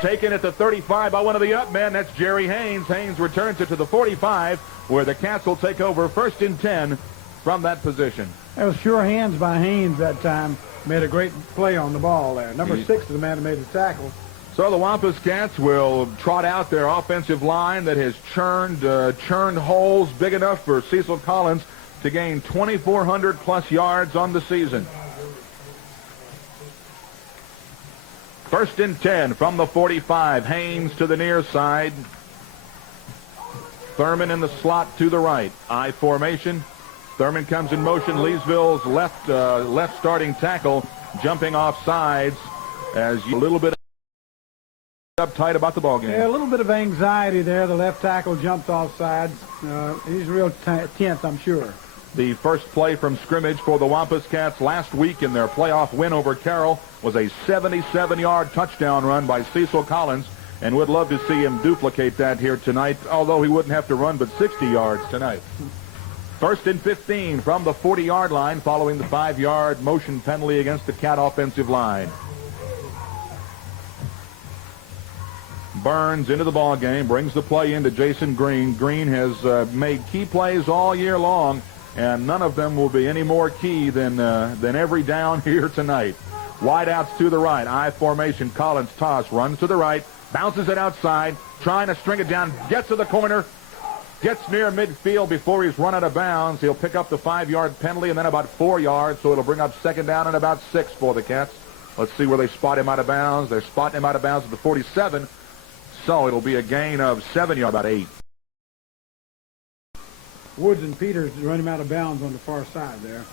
Taken at the 35 by one of the up men. That's Jerry Haynes. Haynes returns it to the 45, where the Cats will take over 1st and 10 from that position. That was sure hands by Haynes that time. Made a great play on the ball there. Number 6 is the man who made the tackle. So the Wampus Cats will trot out their offensive line that has churned holes big enough for Cecil Collins to gain 2,400 plus yards on the season. 1st and 10 from the 45. Haynes to the near side. Thurman in the slot to the right. I formation. Thurman comes in motion. Leesville's left starting tackle jumping off sides as a little bit uptight about the ball game. Yeah, a little bit of anxiety there. The left tackle jumped off sides. He's real tense, I'm sure. The first play from scrimmage for the Wampus Cats last week in their playoff win over Carroll was a 77-yard touchdown run by Cecil Collins, and would love to see him duplicate that here tonight, although he wouldn't have to run but 60 yards tonight. 1st and 15 from the 40-yard line following the 5-yard motion penalty against the Cat offensive line. Burns into the ball game, brings the play into Jason Green. Green has made key plays all year long, and none of them will be any more key than every down here tonight. Wideouts to the right. I formation. Collins toss. Runs to the right. Bounces it outside. Trying to string it down. Gets to the corner. Gets near midfield before he's run out of bounds. He'll pick up the 5-yard penalty and then about 4 yards, so it'll bring up 2nd down and about 6 for the Cats. Let's see where they spot him out of bounds. They're spotting him out of bounds at the 47, so it'll be a gain of 7 yards, about 8. Woods and Peters run him out of bounds on the far side there.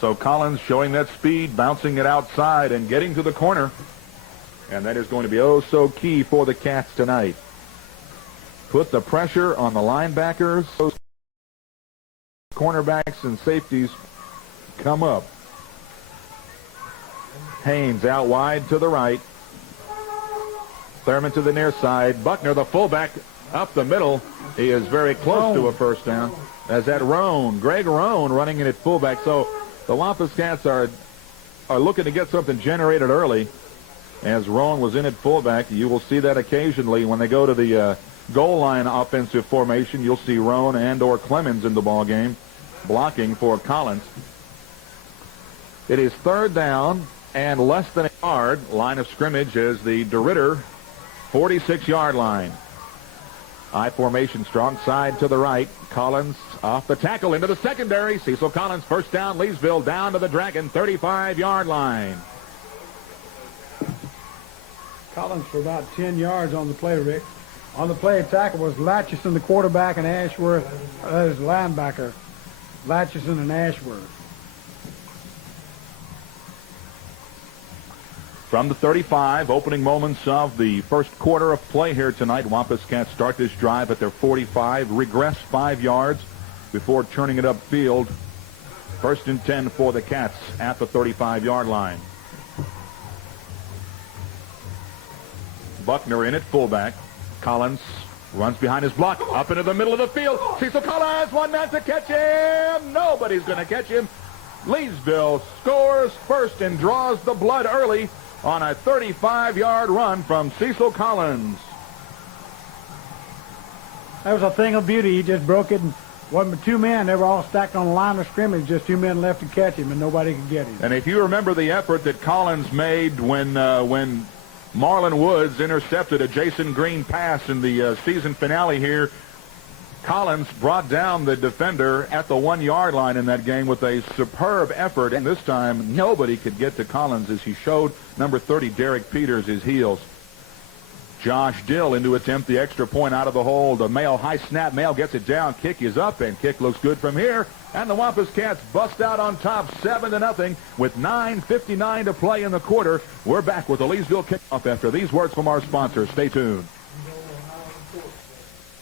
So Collins showing that speed, bouncing it outside and getting to the corner. And that is going to be oh so key for the Cats tonight. Put the pressure on the linebackers. Cornerbacks and safeties come up. Haynes out wide to the right. Thurman to the near side. Buckner, the fullback, up the middle. He is very close to a 1st down. As that Greg Roan running in at fullback. So the Wampus Cats are looking to get something generated early. As Roan was in at fullback, you will see that occasionally when they go to the goal line offensive formation. You'll see Roan and or Clemens in the ball game blocking for Collins. It is 3rd down and less than a yard. Line of scrimmage is the DeRidder 46-yard line. I formation, strong side to the right. Collins off the tackle into the secondary. Cecil Collins, 1st down. Leesville down to the Dragon 35-yard line. Collins for about 10 yards on the play, Rick. On the play, tackle was Latchison, the quarterback, and Ashworth, his linebacker. Latchison and Ashworth. From the 35, opening moments of the first quarter of play here tonight. Wampus Cats start this drive at their 45, regress 5 yards before turning it upfield. 1st and 10 for the Cats at the 35-yard line. Buckner in at fullback. Collins runs behind his block, up into the middle of the field. Cecil Collins, one man to catch him. Nobody's going to catch him. Leesville scores first and draws the blood early on a 35-yard run from Cecil Collins. That was a thing of beauty. He just broke it, and wasn't but 2 men. They were all stacked on the line of scrimmage. Just 2 men left to catch him, and nobody could get him. And if you remember the effort that Collins made when Marlon Woods intercepted a Jason Green pass in the season finale here, Collins brought down the defender at the 1-yard line in that game with a superb effort, and this time nobody could get to Collins as he showed number 30, Derek Peters, his heels. Josh Dill in to attempt the extra point out of the hole. The Mail high snap. Mail gets it down. Kick is up, and kick looks good from here. And the Wampus Cats bust out on top 7-0 with 9:59 to play in the quarter. We're back with the Leesville kickoff after these words from our sponsor. Stay tuned.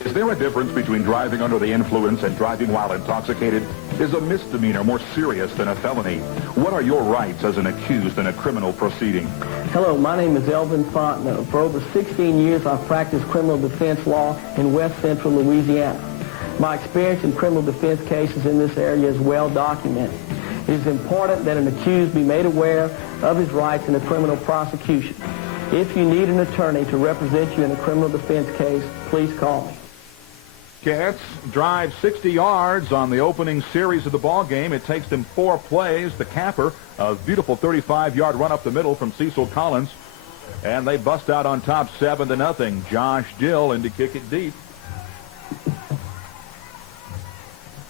Is there a difference between driving under the influence and driving while intoxicated? Is a misdemeanor more serious than a felony? What are your rights as an accused in a criminal proceeding? Hello, my name is Elvin Fontenot. For over 16 years, I've practiced criminal defense law in West Central Louisiana. My experience in criminal defense cases in this area is well documented. It is important that an accused be made aware of his rights in a criminal prosecution. If you need an attorney to represent you in a criminal defense case, please call me. Cats drive 60 yards on the opening series of the ball game. It takes them 4 plays. The capper, a beautiful 35-yard run up the middle from Cecil Collins. And they bust out on top 7-0. Josh Dill in to kick it deep.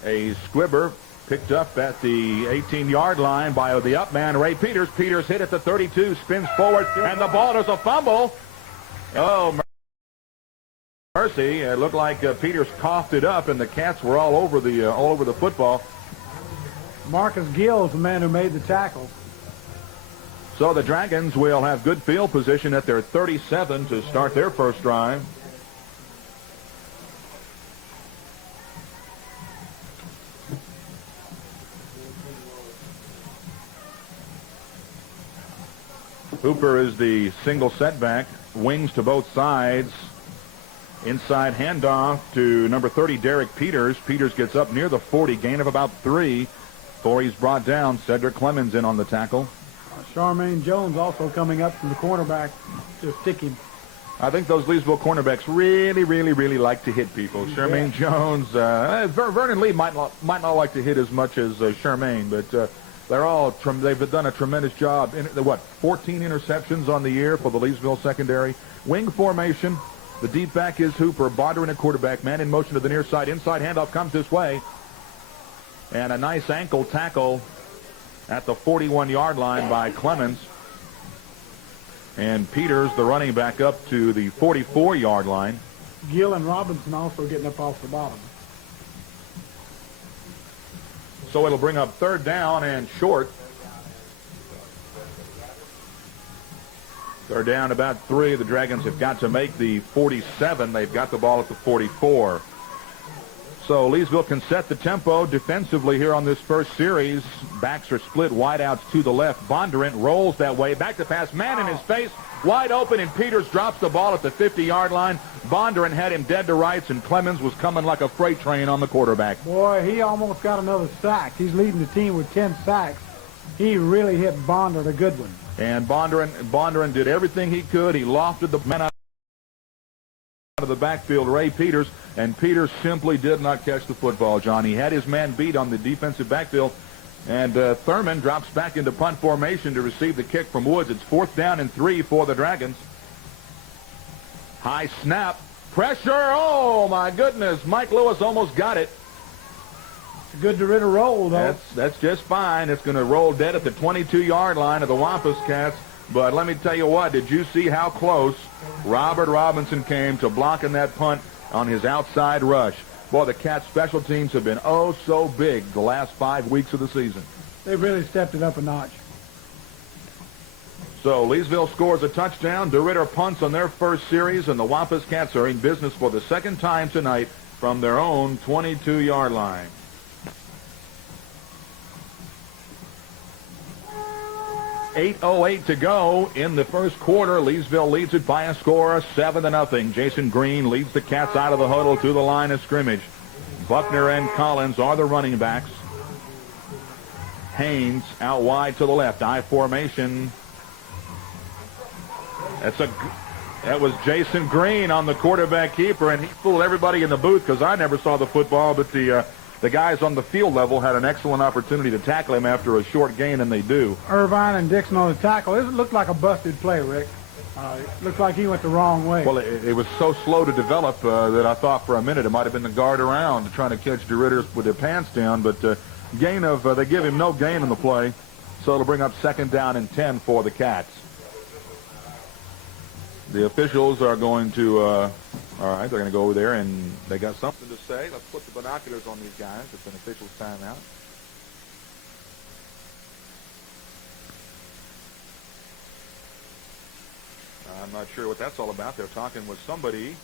A squibber picked up at the 18-yard line by the up man, Ray Peters. Peters hit at the 32, spins forward, and the ball, there's a fumble. Oh, mercy. It looked like Peters coughed it up, and the Cats were all over the football. Marcus Gill is the man who made the tackle. So the Dragons will have good field position at their 37 to start their first drive. Hooper is the single setback, wings to both sides. Inside handoff to number 30, Derek Peters. Peters gets up near the 40, gain of about 3 before he's brought down. Cedric Clemens in on the tackle. Charmaine Jones also coming up from the cornerback to stick him. I think those Leesville cornerbacks really like to hit people. Charmaine Jones, Vernon Lee might not like to hit as much as Charmaine, but they've done a tremendous job. 14 interceptions on the year for the Leesville secondary. Wing formation. The deep back is Hooper. Bondurant at quarterback. Man in motion to the near side. Inside handoff comes this way. And a nice ankle tackle at the 41-yard line by Clemens. And Peters, the running back, up to the 44-yard line. Gill and Robinson also getting up off the bottom. So it'll bring up 3rd down and short. 3rd down, about 3. The Dragons have got to make the 47. They've got the ball at the 44. So Leesville can set the tempo defensively here on this first series. Backs are split, wideouts to the left. Bondurant rolls that way. Back to pass. Man in his face. Wide open, and Peters drops the ball at the 50-yard line. Bondurant had him dead to rights, and Clemens was coming like a freight train on the quarterback. Boy, he almost got another sack. He's leading the team with 10 sacks. He really hit Bondurant a good one. And Bondurant did everything he could. He lofted the man out of the backfield, Ray Peters, and Peters simply did not catch the football, John. He had his man beat on the defensive backfield, and Thurman drops back into punt formation to receive the kick from Woods. It's 4th down and 3 for the Dragons. High snap. Pressure. Oh, my goodness. Mike Lewis almost got it. It's a good DeRidder roll, though. That's just fine. It's going to roll dead at the 22-yard line of the Wampus Cats. But let me tell you what, did you see how close Robert Robinson came to blocking that punt on his outside rush? Boy, the Cats' special teams have been oh so big the last 5 weeks of the season. They've really stepped it up a notch. So Leesville scores a touchdown. DeRidder punts on their first series, and the Wampus Cats are in business for the second time tonight from their own 22-yard line. .08 to go in the first quarter. Leesville leads it by a score of 7-0. Jason Green leads the Cats out of the huddle to the line of scrimmage. Buckner and Collins are the running backs. Haynes out wide to the left. I formation. That was Jason Green on the quarterback keeper, and he fooled everybody in the booth because I never saw the football, but the guys on the field level had an excellent opportunity to tackle him after a short gain, and they do. Irvine and Dixon on the tackle. It looked like a busted play, Rick. It looked like he went the wrong way. Well, it was so slow to develop that I thought for a minute it might have been the guard around trying to catch DeRidder with their pants down, but they give him no gain in the play, so it'll bring up 2nd down and 10 for the Cats. The officials are going to, all right, they're going to go over there, and they got something to say. Let's put the binoculars on these guys. It's an official's timeout. I'm not sure what that's all about. They're talking with somebody.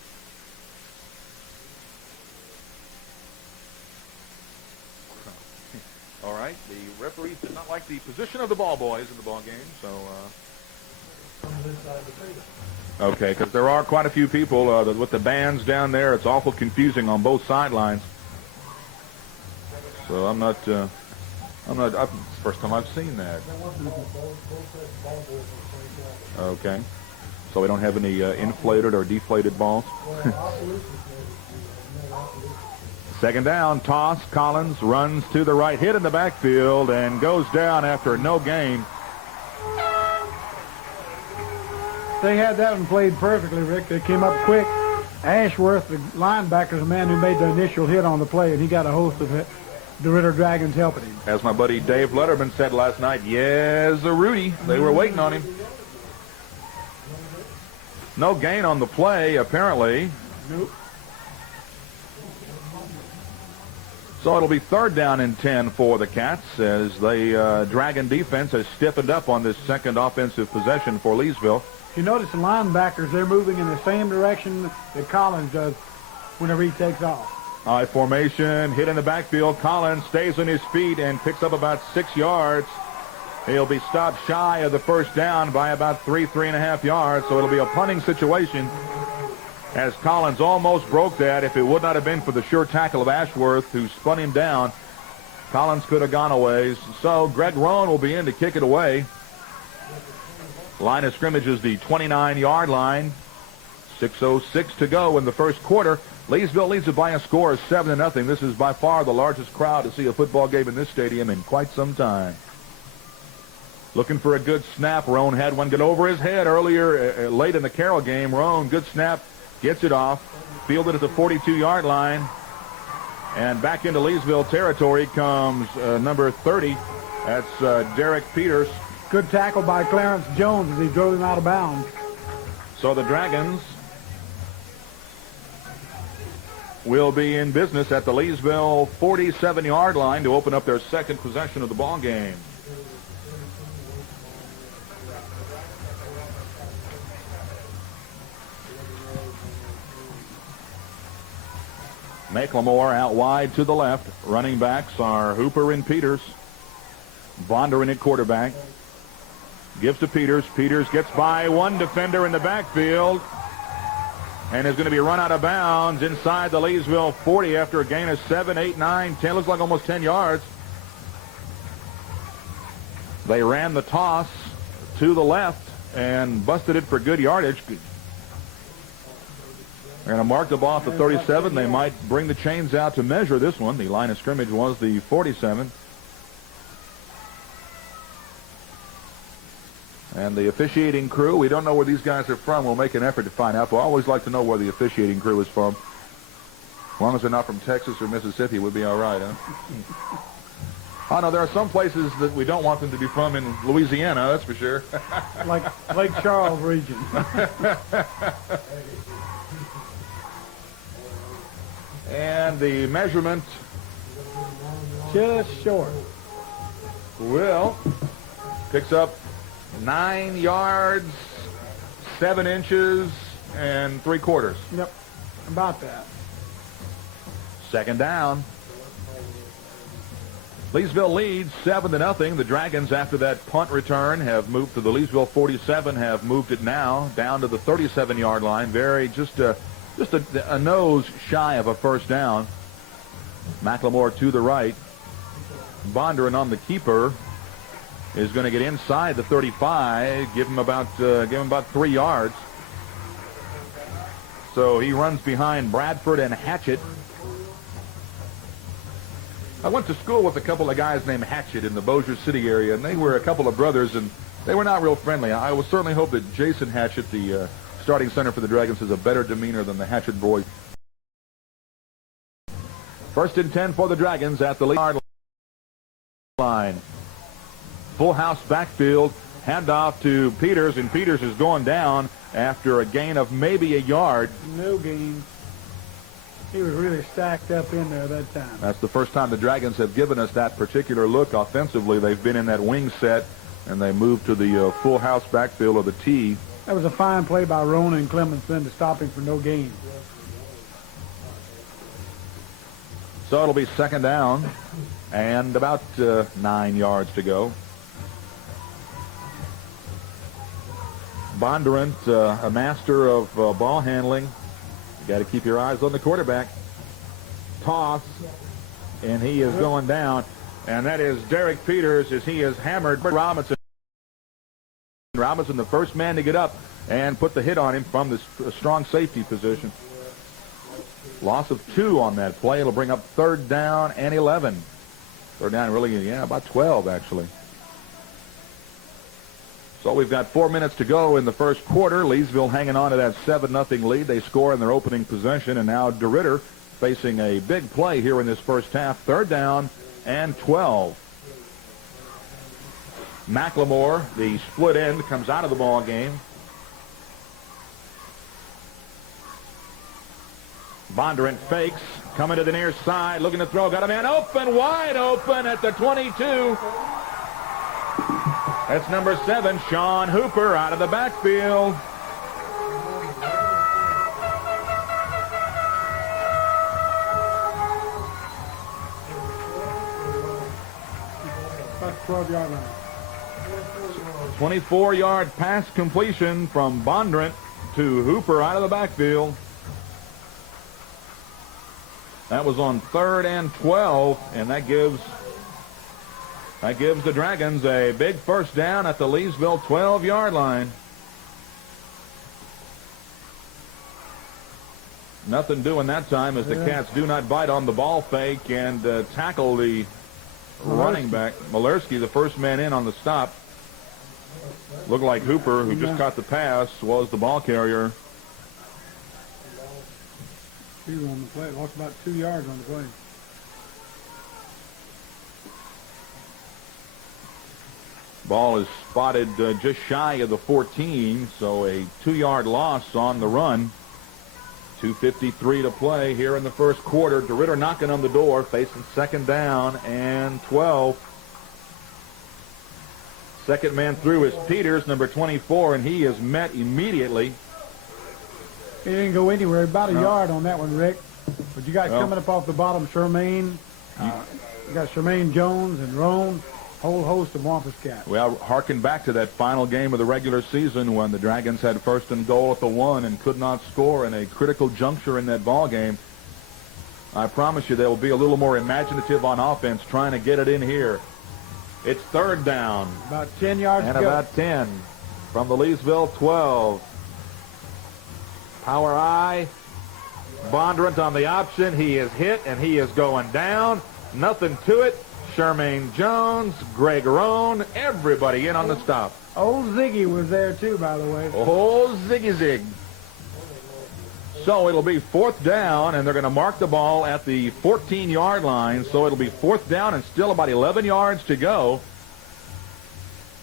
All right, the referee did not like the position of the ball boys in the ball game, so... Okay, because there are quite a few people with the bands down there. It's awful confusing on both sidelines. So I'm not, it's the first time I've seen that. Okay. so we don't have any inflated or deflated balls. Second down, toss. Collins runs to the right, hit in the backfield, and goes down after no gain. They had that one played perfectly, Rick. They came up quick. Ashworth, the linebacker, is the man who made the initial hit on the play, and he got a host of DeRidder Dragons helping him. As my buddy Dave Letterman said last night, yes, Rudy. They were waiting on him. No gain on the play, apparently. Nope. So it'll be third down and 10 for the Cats as the Dragon defense has stiffened up on this second offensive possession for Leesville. You notice the linebackers, they're moving in the same direction that Collins does whenever he takes off. High formation, hit in the backfield. Collins stays on his feet and picks up about 6 yards. He'll be stopped shy of the first down by about 3.5 yards, so it'll be a punting situation as Collins almost broke that. If it would not have been for the sure tackle of Ashworth, who spun him down, Collins could have gone a ways. So Greg Roan will be in to kick it away. Line of scrimmage is the 29-yard line. 6:06 to go in the first quarter. Leesville leads it by a score of 7-0. This is by far the largest crowd to see a football game in this stadium in quite some time. Looking for a good snap. Roan had one get over his head earlier, late in the Carroll game. Roan, good snap, gets it off, fielded at the 42-yard line. And back into Leesville territory comes number 30. That's Derek Peters. Good tackle by Clarence Jones as he drove him out of bounds. So the Dragons will be in business at the Leesville 47-yard line to open up their second possession of the ball game. McLemore out wide to the left. Running backs are Hooper and Peters. Bondurant at quarterback. Gives to Peters. Peters gets by one defender in the backfield and is going to be run out of bounds inside the Leesville 40 after a gain of 7, 8, 9, 10. Looks like almost 10 yards. They ran the toss to the left and busted it for good yardage. They're going to mark the ball at the 37. They might bring the chains out to measure this one. The line of scrimmage was the 47. And the officiating crew, we don't know where these guys are from. We'll make an effort to find out. But I always like to know where the officiating crew is from. As long as they're not from Texas or Mississippi, we'll be all right, huh? Oh, no, there are some places that we don't want them to be from in Louisiana, that's for sure. Like Lake Charles region. And the measurement Just short. Will picks up 9 yards, 7 inches, and 3/4. Yep, about that. Second down. Leesville leads 7-0. The Dragons, after that punt return, have moved to the Leesville 47, have moved it now down to the 37-yard line. Just a nose shy of a first down. McLemore to the right. Bondurant on the keeper is going to get inside the 35, give him about 3 yards. So he runs behind Bradford and Hatchett. I went to school with a couple of guys named Hatchett in the Bossier City area, and they were a couple of brothers, and they were not real friendly. I would certainly hope that Jason Hatchett, the starting center for the Dragons, has a better demeanor than the Hatchett boys. First and 10 for the Dragons at the yard line. Full house backfield, handoff to Peters, and Peters is going down after a gain of maybe a yard. No gain. He was really stacked up in there that time. That's the first time the Dragons have given us that particular look offensively. They've been in that wing set, and they moved to the full house backfield of the T. That was a fine play by Rona and Clemenson to stop him for no gain. So it'll be second down and about 9 yards to go. Bondurant, a master of ball handling. You got to keep your eyes on the quarterback. Toss, and he is going down. And that is Derek Peters as he has hammered Robinson. Robinson, the first man to get up and put the hit on him from the strong safety position. Loss of 2 on that play. It'll bring up 3rd down and 11. 3rd down, really, yeah, about 12, actually. So we've got 4 minutes to go in the first quarter. Leesville hanging on to that 7-0 lead. They score in their opening possession, and now DeRidder facing a big play here in this first half. 3rd down and 12. McLemore, the split end, comes out of the ball game. Bondurant fakes, coming to the near side, looking to throw. Got a man open, wide open at the 22. That's number 7, Sean Hooper, out of the backfield. About 12-yard line. 24-yard pass completion from Bondurant to Hooper out of the backfield. That was on 3rd and 12, and that gives the Dragons a big first down at the Leesville 12-yard line. Nothing doing that time as the Cats do not bite on the ball fake and tackle the running back. Malerski, the first man in on the stop. Looked like Hooper, who just caught the pass, was the ball carrier. He was on the play. Lost about 2 yards on the play. Ball is spotted just shy of the 14, so a 2-yard loss on the run. 2:53 to play here in the first quarter. DeRidder knocking on the door, facing 2nd down and 12. Second man through is Peters, number 24, and he is met immediately. He didn't go anywhere. About a yard on that one, Rick. But you got coming up off the bottom, Shermaine. You got Shermaine Jones and Roan. Whole host of Wampus Cats. Well, harken back to that final game of the regular season when the Dragons had 1st and goal at the 1 and could not score in a critical juncture in that ball game. I promise you they will be a little more imaginative on offense trying to get it in here. It's 3rd down. About 10 yards and to go. About 10 from the Leesville 12. Power eye. Bondurant on the option. He is hit, and he is going down. Nothing to it. Shermaine Jones, Greg Roan, everybody in on the stop. Old Ziggy was there, too, by the way. Oh, Ziggy Zig. So it'll be 4th down, and they're going to mark the ball at the 14-yard line. So it'll be 4th down and still about 11 yards to go.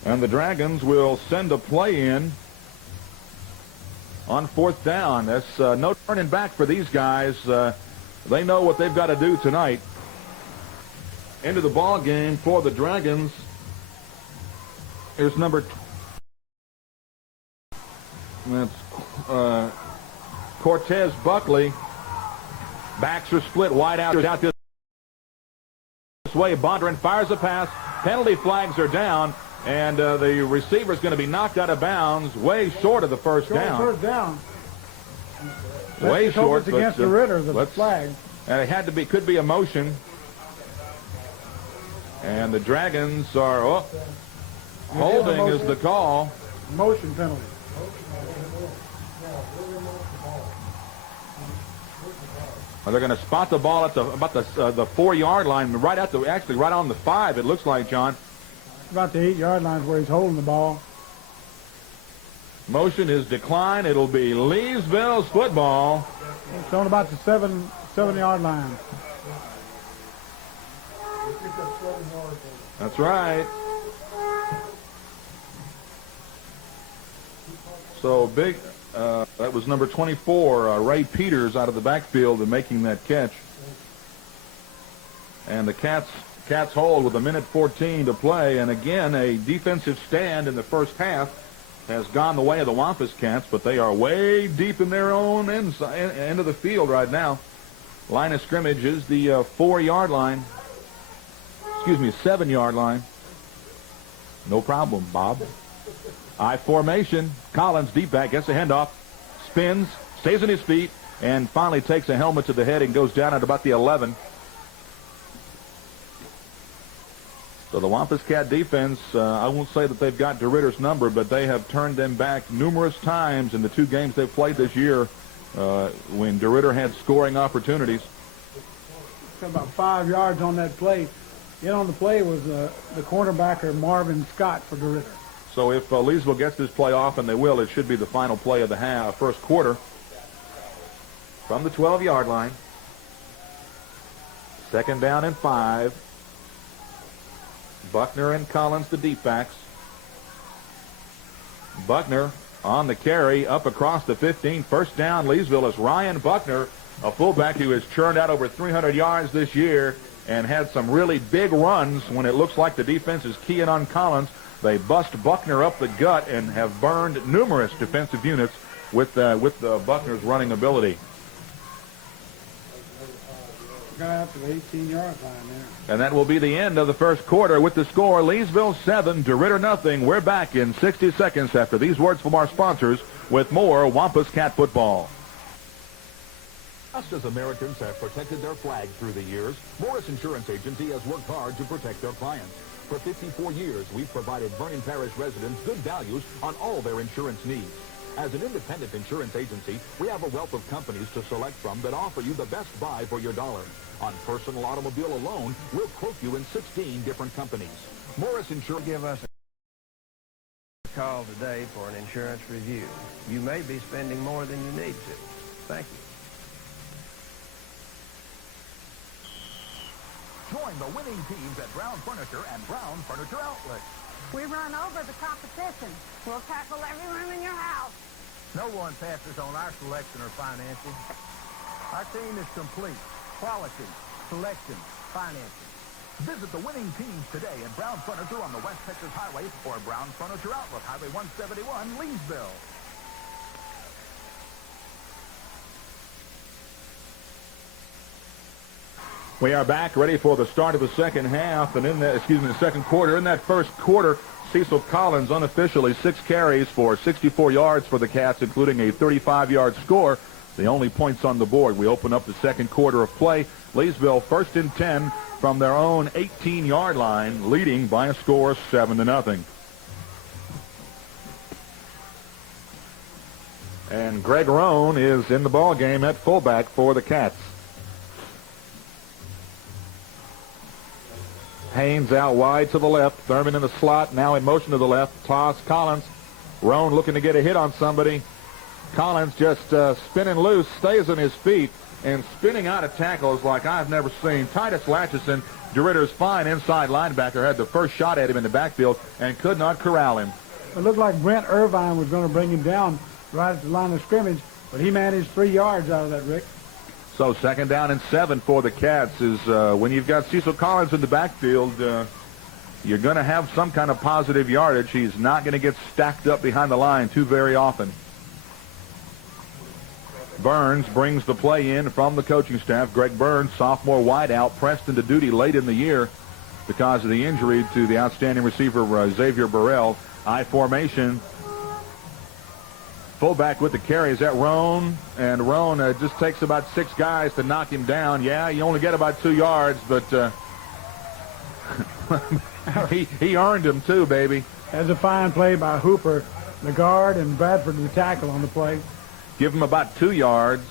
And the Dragons will send a play in on 4th down. That's no turning back for these guys. They know what they've got to do tonight. Into the ball game for the Dragons. Here's number. That's Cortez Buckley. Backs are split wide out this way. Bondurant fires a pass. Penalty flags are down, and the receiver is going to be knocked out of bounds, way short of the first down. First down. Way short. It's against DeRidder, the flag. And it could be a motion. And the Dragons are holding is the call. Motion penalty. They're going to spot the ball at about the 4-yard line, right on the 5. It looks like, John. About the 8-yard line is where he's holding the ball. Motion is declined. It'll be Leesville's football. It's on about the 7-yard line. That's right. So big. That was number 24, Ray Peters, out of the backfield and making that catch. And the Cats hold with 1:14 to play. And again, a defensive stand in the first half has gone the way of the Wampus Cats, but they are way deep in their own end of the field right now. Line of scrimmage is the 4-yard line. 7-yard line. No problem, Bob. I formation. Collins deep back, gets a handoff, spins, stays on his feet, and finally takes a helmet to the head and goes down at about the 11. So the Wampus Cat defense, I won't say that they've got DeRidder's number, but they have turned them back numerous times in the 2 games they've played this year when DeRidder had scoring opportunities. Got about 5 yards on that play. In on the play was the cornerbacker Marvin Scott for DeRidder. So if Leesville gets this play off, and they will, it should be the final play of the first quarter. From the 12-yard line. 2nd down and 5. Buckner and Collins, the deep backs. Buckner on the carry up across the 15. First down, Leesville, is Ryan Buckner, a fullback who has churned out over 300 yards this year and had some really big runs when it looks like the defense is keying on Collins. They bust Buckner up the gut and have burned numerous defensive units with Buckner's running ability. Got out to the 18-yard line there. And that will be the end of the first quarter with the score, Leesville 7, DeRidder nothing. We're back in 60 seconds after these words from our sponsors with more Wampus Cat football. Just as Americans have protected their flag through the years, Morris Insurance Agency has worked hard to protect their clients. For 54 years, we've provided Vernon Parish residents good values on all their insurance needs. As an independent insurance agency, we have a wealth of companies to select from that offer you the best buy for your dollar. On personal automobile alone, we'll quote you in 16 different companies. Morris Insurance... Give us a call today for an insurance review. You may be spending more than you need to. Thank you. Join the winning teams at Brown Furniture and Brown Furniture Outlet. We run over the competition. We'll tackle every room in your house. No one passes on our selection or financing. Our team is complete. Quality, selection, financing. Visit the winning teams today at Brown Furniture on the West Texas Highway or Brown Furniture Outlet, Highway 171, Leesville. We are back, ready for the start of the second half, and the second quarter. In that first quarter, Cecil Collins unofficially 6 carries for 64 yards for the Cats, including a 35-yard score. The only points on the board. We open up the second quarter of play. Leesville 1st and 10 from their own 18-yard line, leading by a score of 7-0. And Greg Roan is in the ball game at fullback for the Cats. Haynes out wide to the left. Thurman in the slot, now in motion to the left. Toss Collins. Roan looking to get a hit on somebody. Collins just spinning loose, stays on his feet, and spinning out of tackles like I've never seen. Titus Latchison, DeRidder's fine inside linebacker, had the first shot at him in the backfield and could not corral him. It looked like Brent Irvine was going to bring him down right at the line of scrimmage, but he managed 3 yards out of that, Rick. So 2nd down and 7 for the Cats is when you've got Cecil Collins in the backfield, you're going to have some kind of positive yardage. He's not going to get stacked up behind the line too very often. Burns brings the play in from the coaching staff. Greg Burns, sophomore wideout, pressed into duty late in the year because of the injury to the outstanding receiver Xavier Burrell. I formation. Fullback with the carry is at Roan, and Roan just takes about 6 guys to knock him down. Yeah, you only get about 2 yards, but he earned him too, baby. That's a fine play by Hooper, the guard, and Bradford, the tackle on the play. Give him about 2 yards.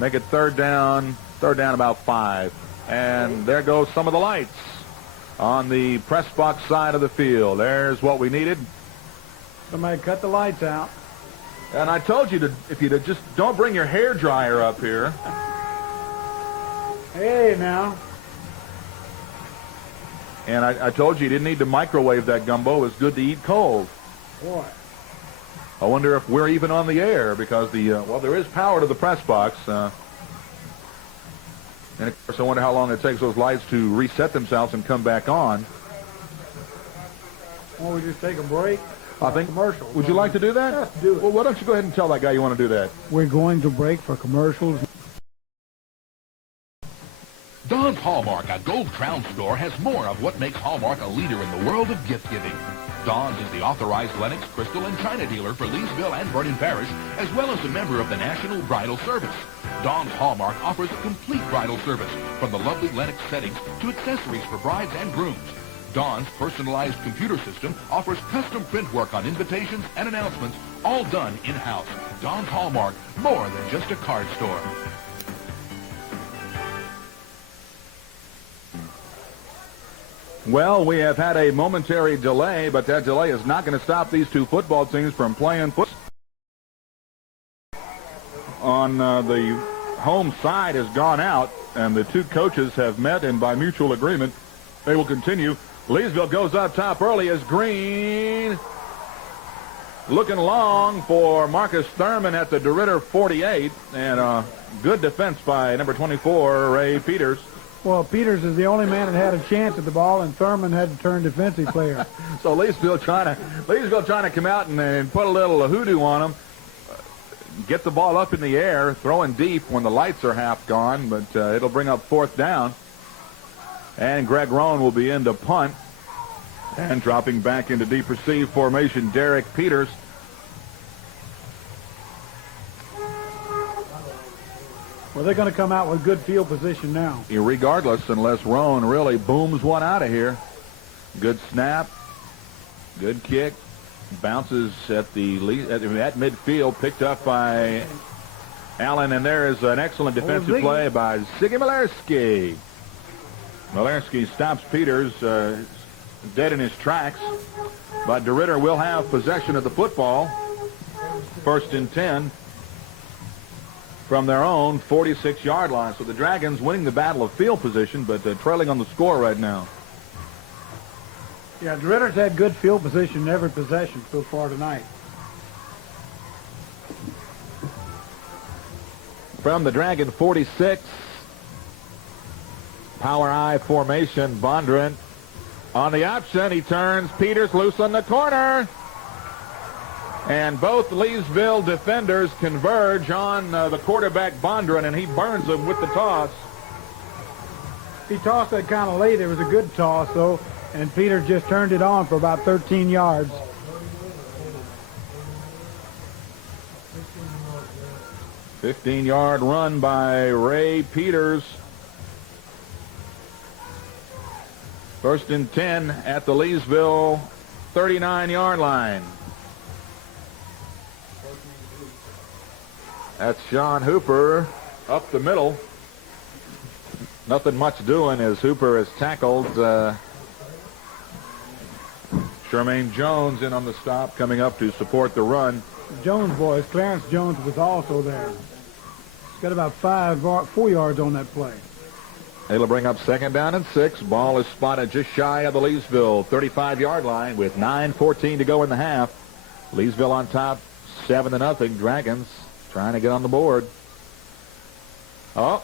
Make it third down about 5. And there goes some of the lights on the press box side of the field. There's what we needed. Somebody cut the lights out. And I told you if you'd just don't bring your hair dryer up here. Hey, now. And I told you didn't need to microwave that gumbo. It's good to eat cold. Boy. I wonder if we're even on the air because there is power to the press box. And of course, I wonder how long it takes those lights to reset themselves and come back on. Why don't we just take a break? I think. Commercials. Would you like to do that? Let's do it. Well, why don't you go ahead and tell that guy you want to do that? We're going to break for commercials. Don's Hallmark, a Gold Crown store, has more of what makes Hallmark a leader in the world of gift giving. Dawn's is the authorized Lennox, Crystal, and China dealer for Leesville and Vernon Parish, as well as a member of the National Bridal Service. Dawn's Hallmark offers a complete bridal service, from the lovely Lennox settings to accessories for brides and grooms. Dawn's personalized computer system offers custom print work on invitations and announcements, all done in-house. Dawn's Hallmark, more than just a card store. Well, we have had a momentary delay, but that delay is not going to stop these two football teams from playing football. On the home side has gone out, and the two coaches have met, and by mutual agreement, they will continue. Leesville goes up top early as Green. Looking long for Marcus Thurman at the DeRidder 48, and good defense by number 24, Ray Peters. Well, Peters is the only man that had a chance at the ball, and Thurman had to turn defensive player. So Leesville trying to come out and put a little hoodoo on them. Get the ball up in the air, throwing deep when the lights are half gone, but it'll bring up fourth down. And Greg Rohn will be in to punt. And dropping back into deep receive formation, Derek Peters. Well, they're going to come out with good field position now. Regardless, unless Rohn really booms one out of here. Good snap. Good kick. Bounces at midfield, picked up by Allen, and there is an excellent defensive play by Ziggy Malerski. Malerski stops Peters dead in his tracks, but DeRidder will have possession of the football. 1st and 10 from their own 46-yard line. So the Dragons winning the battle of field position, but trailing on the score right now. Yeah, DeRidder's had good field position in every possession so far tonight. From the Dragon 46, power I formation, Bondurant on the option. He turns Peters loose on the corner. And both Leesville defenders converge on the quarterback, Bondurant, and he burns him with the toss. He tossed that kind of late. It was a good toss, though. And Peter just turned it on for about 13 yards. $15-yard run by Ray Peters. 1st and 10 at the Leesville 39-yard line. That's Sean Hooper up the middle. Nothing much doing as Hooper is tackled. Jermaine Jones in on the stop, coming up to support the run. Jones boys, Clarence Jones was also there. He's got about 4 yards on that play. It'll bring up 2nd down and 6. Ball is spotted just shy of the Leesville 35-yard line with 9:14 to go in the half. Leesville on top, 7-0. Dragons trying to get on the board. Oh,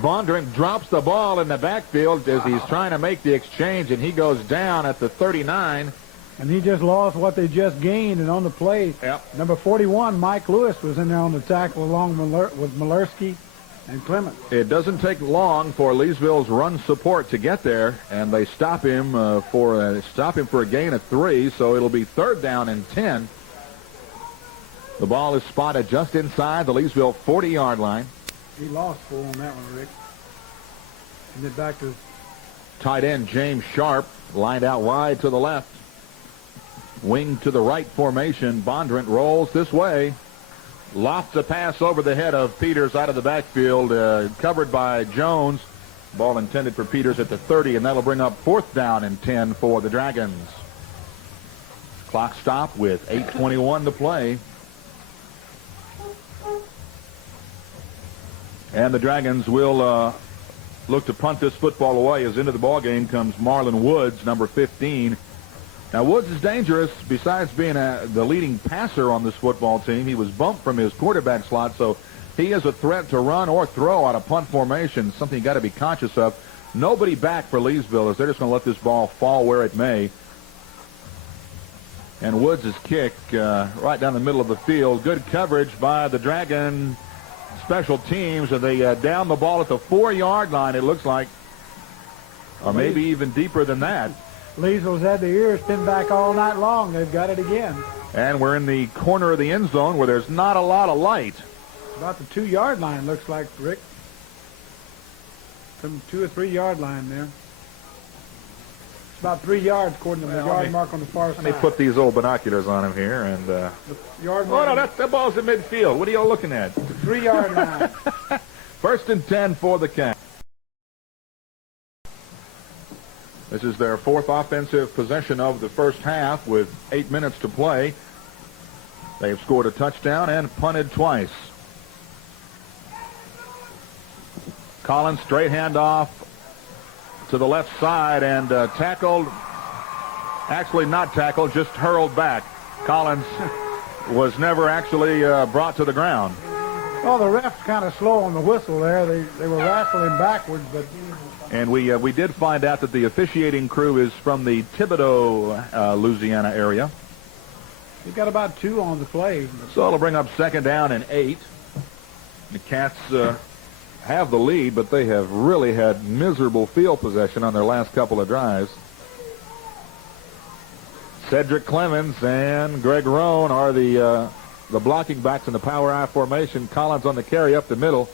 Bondurant drops the ball in the backfield as he's trying to make the exchange, and he goes down at the 39. And he just lost what they just gained, and on the play, number 41, Mike Lewis, was in there on the tackle along with Malerski and Clement. It doesn't take long for Leesville's run support to get there, and they stop him for a gain of 3, so it'll be 3rd down and 10. The ball is spotted just inside the Leesville 40-yard line. He lost 4 on that one, Rick. And then back to tight end James Sharp, lined out wide to the left. Wing to the right formation. Bondurant rolls this way. Lofts a pass over the head of Peters out of the backfield, covered by Jones. Ball intended for Peters at the 30, and that'll bring up 4th down and 10 for the Dragons. Clock stop with 8:21 to play. And the Dragons will look to punt this football away as into the ball game comes Marlon Woods, number 15. Now, Woods is dangerous. Besides being the leading passer on this football team, he was bumped from his quarterback slot, so he is a threat to run or throw out of punt formation, something you got to be conscious of. Nobody back for Leesville as they're just going to let this ball fall where it may. And Woods' kick right down the middle of the field. Good coverage by the Dragon special teams, and they down the ball at the 4-yard line, it looks like, or maybe even deeper than that. Leesville's had the ears pinned back all night long. They've got it again. And we're in the corner of the end zone where there's not a lot of light. About the 2-yard line, looks like, Rick. Some 2 or 3 yard line there. It's about 3 yards according to the yard mark on the far side. Let me put these old binoculars on him here. And The yard oh, mark. no, that ball's in midfield. What are y'all looking at? 3 yard line. 1st and 10 for the Cats. This is their 4th offensive possession of the first half with 8 minutes to play. They've scored a touchdown and punted twice. Collins straight handoff to the left side and tackled. Actually not tackled, just hurled back. Collins was never actually brought to the ground. Well, the ref's kind of slow on the whistle there. They were wrestling backwards, but... And we did find out that the officiating crew is from the Thibodaux, Louisiana area. You've got about 2 on the play. So it'll bring up 2nd down and 8. The Cats have the lead, but they have really had miserable field possession on their last couple of drives. Cedric Clemens and Greg Roan are the blocking backs in the power I formation. Collins on the carry up the middle.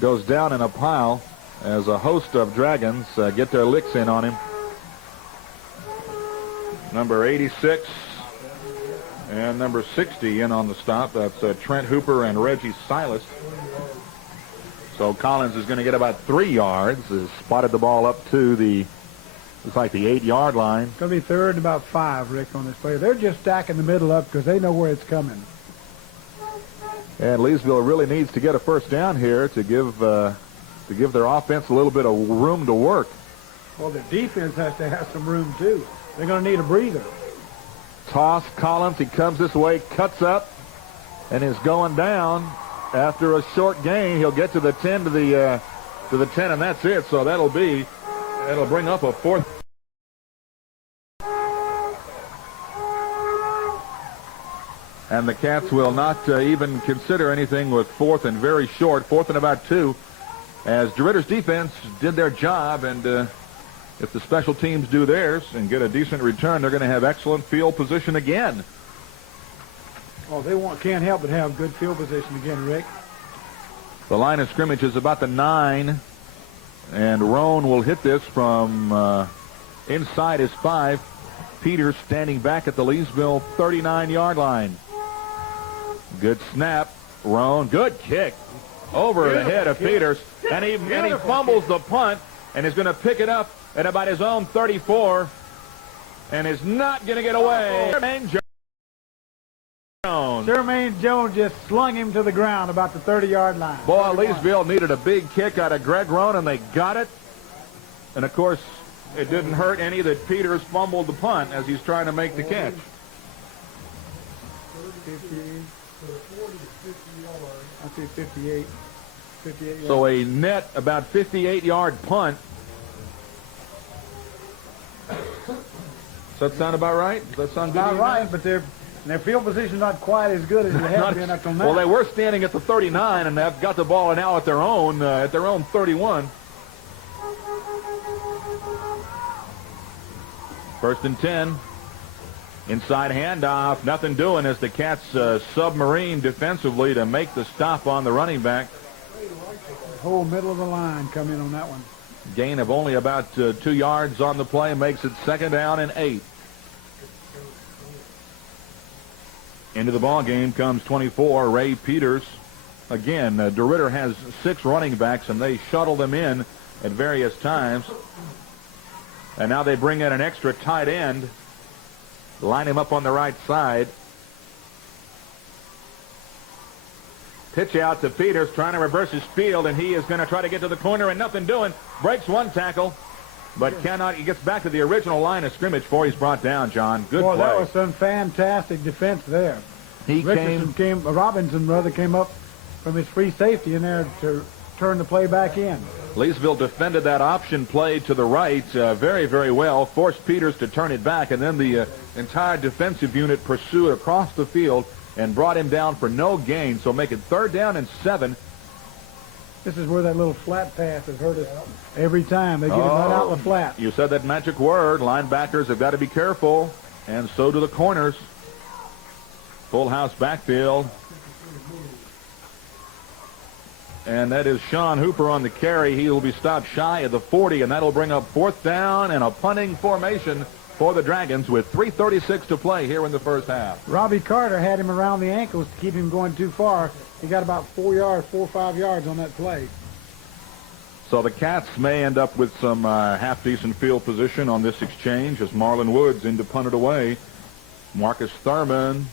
Goes down in a pile as a host of Dragons get their licks in on him. Number 86 and number 60 in on the stop. That's Trent Hooper and Reggie Silas. So Collins is going to get about 3 yards. Has spotted the ball up to the, looks like the 8-yard line. It's going to be 3rd and about 5, Rick, on this play. They're just stacking the middle up because they know where it's coming. And Leesville really needs to get a first down here to give their offense a little bit of room to work. Well, the defense has to have some room, too. They're going to need a breather. Toss Collins. He comes this way, cuts up, and is going down. After a short gain, he'll get to the 10 to the 10, and that's it. So that'll bring up a 4th. And the Cats will not even consider anything with 4th and very short, 4th and about 2, as DeRidder's defense did their job, and if the special teams do theirs and get a decent return, they're going to have excellent field position again. Oh, they can't help but have good field position again, Rick. The line of scrimmage is about the 9, and Roan will hit this from inside his 5. Peters standing back at the Leesville 39-yard line. Good snap. Roan, good kick over the head of Peters, and he fumbles the punt and is going to pick it up at about his own 34 and is not going to get away. Jermaine Jones just slung him to the ground about the 30-yard line. Boy, Leesville needed a big kick out of Greg Roan, and they got it. And, of course, it didn't hurt any that Peters fumbled the punt as he's trying to make the catch. 58. 58 So a net about 58-yard punt. Does that sound about right? Does that sound good? Not right, but their field position not quite as good as it has been up till now. Well, they were standing at the 39, and they've got the ball now at their own 31. 1st and 10. Inside handoff. Nothing doing as the Cats submarine defensively to make the stop on the running back. Whole middle of the line come in on that one. Gain of only about 2 yards on the play makes it 2nd down and 8. Into the ball game comes 24, Ray Peters. Again, DeRidder has 6 running backs, and they shuttle them in at various times. And now they bring in an extra tight end. Line him up on the right side. Pitch out to Peters, trying to reverse his field, and he is going to try to get to the corner, and nothing doing. Breaks one tackle, but cannot. He gets back to the original line of scrimmage before he's brought down, John. Good play. That was some fantastic defense there. Robinson came up from his free safety in there to turn the play back in. Leesville defended that option play to the right very, very well, forced Peters to turn it back, and then the entire defensive unit pursued across the field and brought him down for no gain, so make it 3rd down and 7. This is where that little flat pass has hurt us every time. They get it right out in the flat. You said that magic word. Linebackers have got to be careful, and so do the corners. Full house backfield. And that is Sean Hooper on the carry. He will be stopped shy of the 40, and that'll bring up 4th down and a punting formation for the Dragons with 3:36 to play here in the first half. Robbie Carter had him around the ankles to keep him going too far. He got about 4 or 5 yards on that play. So the Cats may end up with some half-decent field position on this exchange as Marlon Woods in to punt it away. Marcus Thurman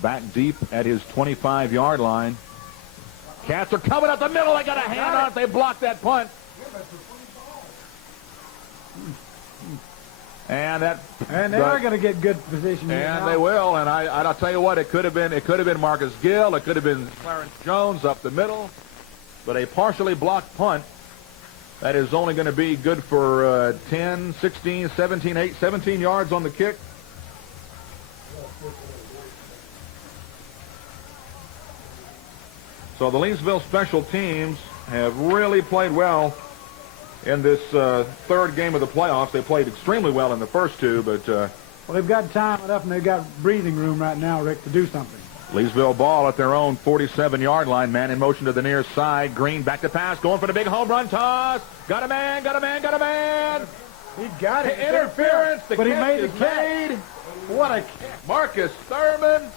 back deep at his 25-yard line. Cats are coming up the middle. They got a hand on it. They blocked that punt. And they are going to get good position here and now. they will. And I'll tell you what, it could have been Marcus Gill, it could have been Clarence Jones up the middle, but a partially blocked punt that is only going to be good for 10, 16, 17, 17 yards on the kick. So the Leesville special teams have really played well in this third game of the playoffs. They played extremely well in the first two, but... well, they've got time enough, and they've got breathing room right now, Rick, to do something. Leesville ball at their own 47-yard line. Man in motion to the near side. Green back to pass, going for the big home run toss. Got a man, got a man, got a man. He got it. Interference. The but he catch made the is catch. made. What a catch. Marcus Thurman.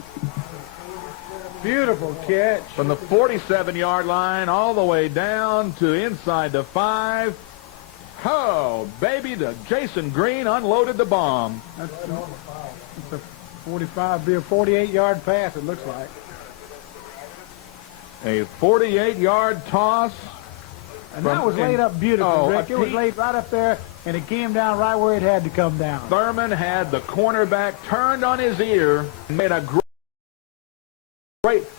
Beautiful catch. From the 47-yard line all the way down to inside the 5. Oh, baby, the Jason Green unloaded the bomb. That's a 45, be a 48-yard pass, it looks like. A 48-yard toss. And that was laid up beautifully, Rick. It was laid right up there, and it came down right where it had to come down. Thurman had the cornerback turned on his ear and made a great.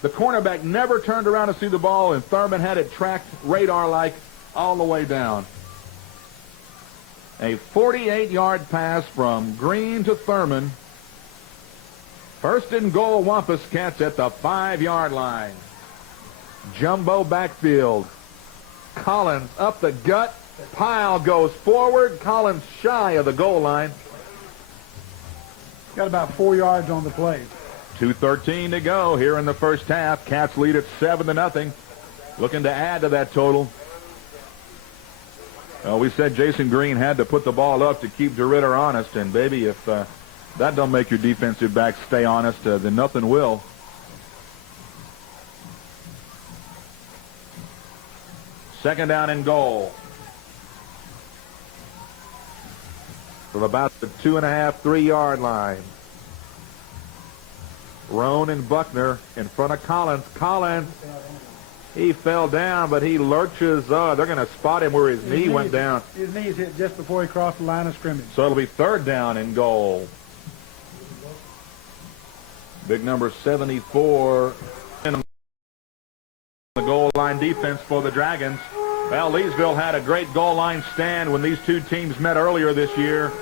The cornerback never turned around to see the ball, and Thurman had it tracked radar-like all the way down. A 48-yard pass from Green to Thurman. First and goal, Wampus Cats at the 5-yard line. Jumbo backfield. Collins up the gut. Pyle goes forward. Collins shy of the goal line. Got about 4 yards on the play. 2:13 to go here in the first half. Cats lead at 7-0. Looking to add to that total. We said Jason Green had to put the ball up to keep DeRidder honest, and baby, if that don't make your defensive back stay honest, then nothing will. Second down and goal. From about the 2.5, 3-yard line. Roan and Buckner in front of Collins. Collins, he fell down, but he lurches. They're going to spot him where his knee went down. His knees hit just before he crossed the line of scrimmage. So it'll be third down and goal. Big number 74 in the goal line defense for the Dragons. Well, Leesville had a great goal line stand when these two teams met earlier this year.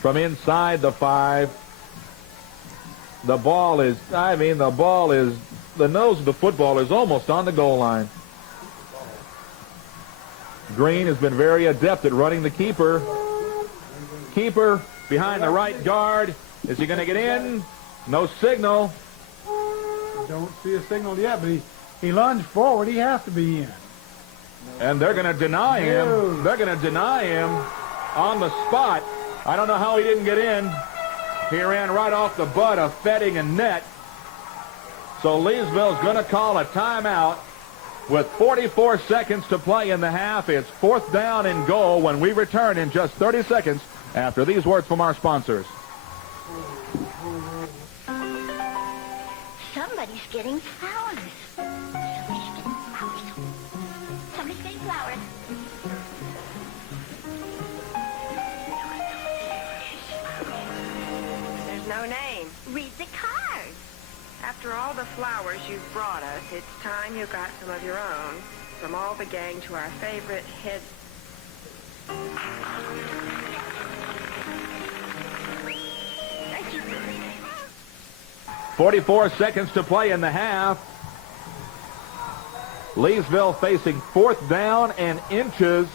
From inside the 5. The nose of the football is almost on the goal line. Green has been very adept at running the keeper. Keeper behind the right guard. Is he going to get in? No signal. Don't see a signal yet, but he lunged forward. He has to be in. And they're going to deny him. They're going to deny him on the spot. I don't know how he didn't get in. He ran right off the butt of Fetting and net. So Leesville's going to call a timeout with 44 seconds to play in the half. It's fourth down and goal when we return in just 30 seconds after these words from our sponsors. Somebody's getting flowers. Somebody's getting flowers. Somebody's getting flowers. There's no name. Read the card. After all the flowers you've brought us, it's time you got some of your own. From all the gang to our favorite head... 44 seconds to play in the half. Leesville facing 4th down and inches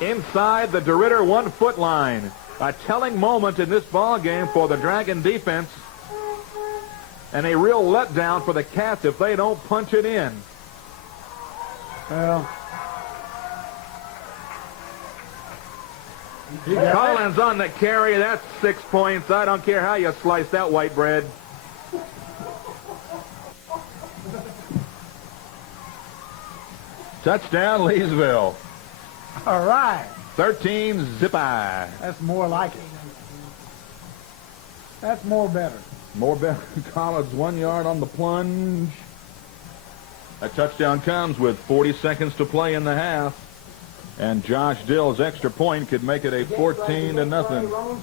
inside the DeRidder 1-foot line. A telling moment in this ball game for the Dragon defense, and a real letdown for the Cats if they don't punch it in. Well, Collins on the carry. That's 6 points. I don't care how you slice that white bread. Touchdown, Leesville. all right. 13 zip-eye. That's more like it. That's more better. More better. Collins 1 yard on the plunge. That touchdown comes with 40 seconds to play in the half. And Josh Dill's extra point could make it a 14-0.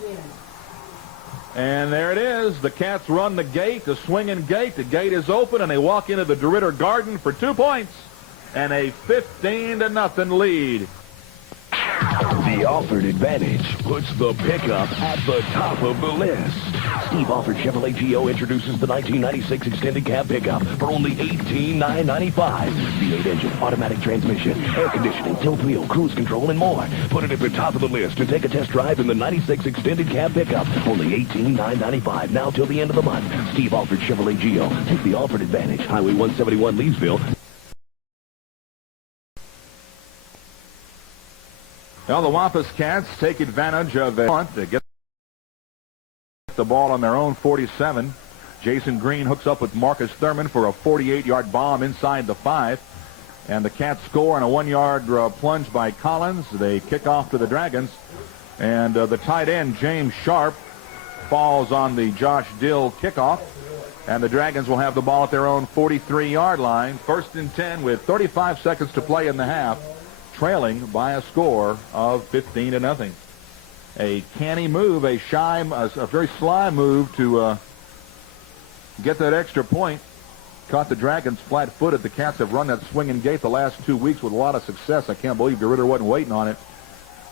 And there it is. The Cats run the gate, the swinging gate. The gate is open, and they walk into the DeRidder Garden for 2 points and a 15-0 lead. The Alford advantage puts the pickup at the top of the list. Steve Alford Chevrolet GO introduces the 1996 extended cab pickup for only $18,995. V8 engine, automatic transmission, air conditioning, tilt wheel, cruise control, and more. Put it at the top of the list and take a test drive in the 96 extended cab pickup. Only $18,995 now till the end of the month. Steve Alford Chevrolet GO. Take the Alford advantage. Highway 171 Leesville. Well, the Wampus Cats take advantage of a punt to get the ball on their own 47. Jason Green hooks up with Marcus Thurman for a 48-yard bomb inside the 5. And the Cats score on a 1-yard plunge by Collins. They kick off to the Dragons. And the tight end, James Sharp, falls on the Josh Dill kickoff. And the Dragons will have the ball at their own 43-yard line. 1st and 10 with 35 seconds to play in the half, trailing by a score of 15-0. A canny move, a very sly move to get that extra point. Caught the Dragons flat-footed. The Cats have run that swinging gate the last 2 weeks with a lot of success. I can't believe DeRidder wasn't waiting on it.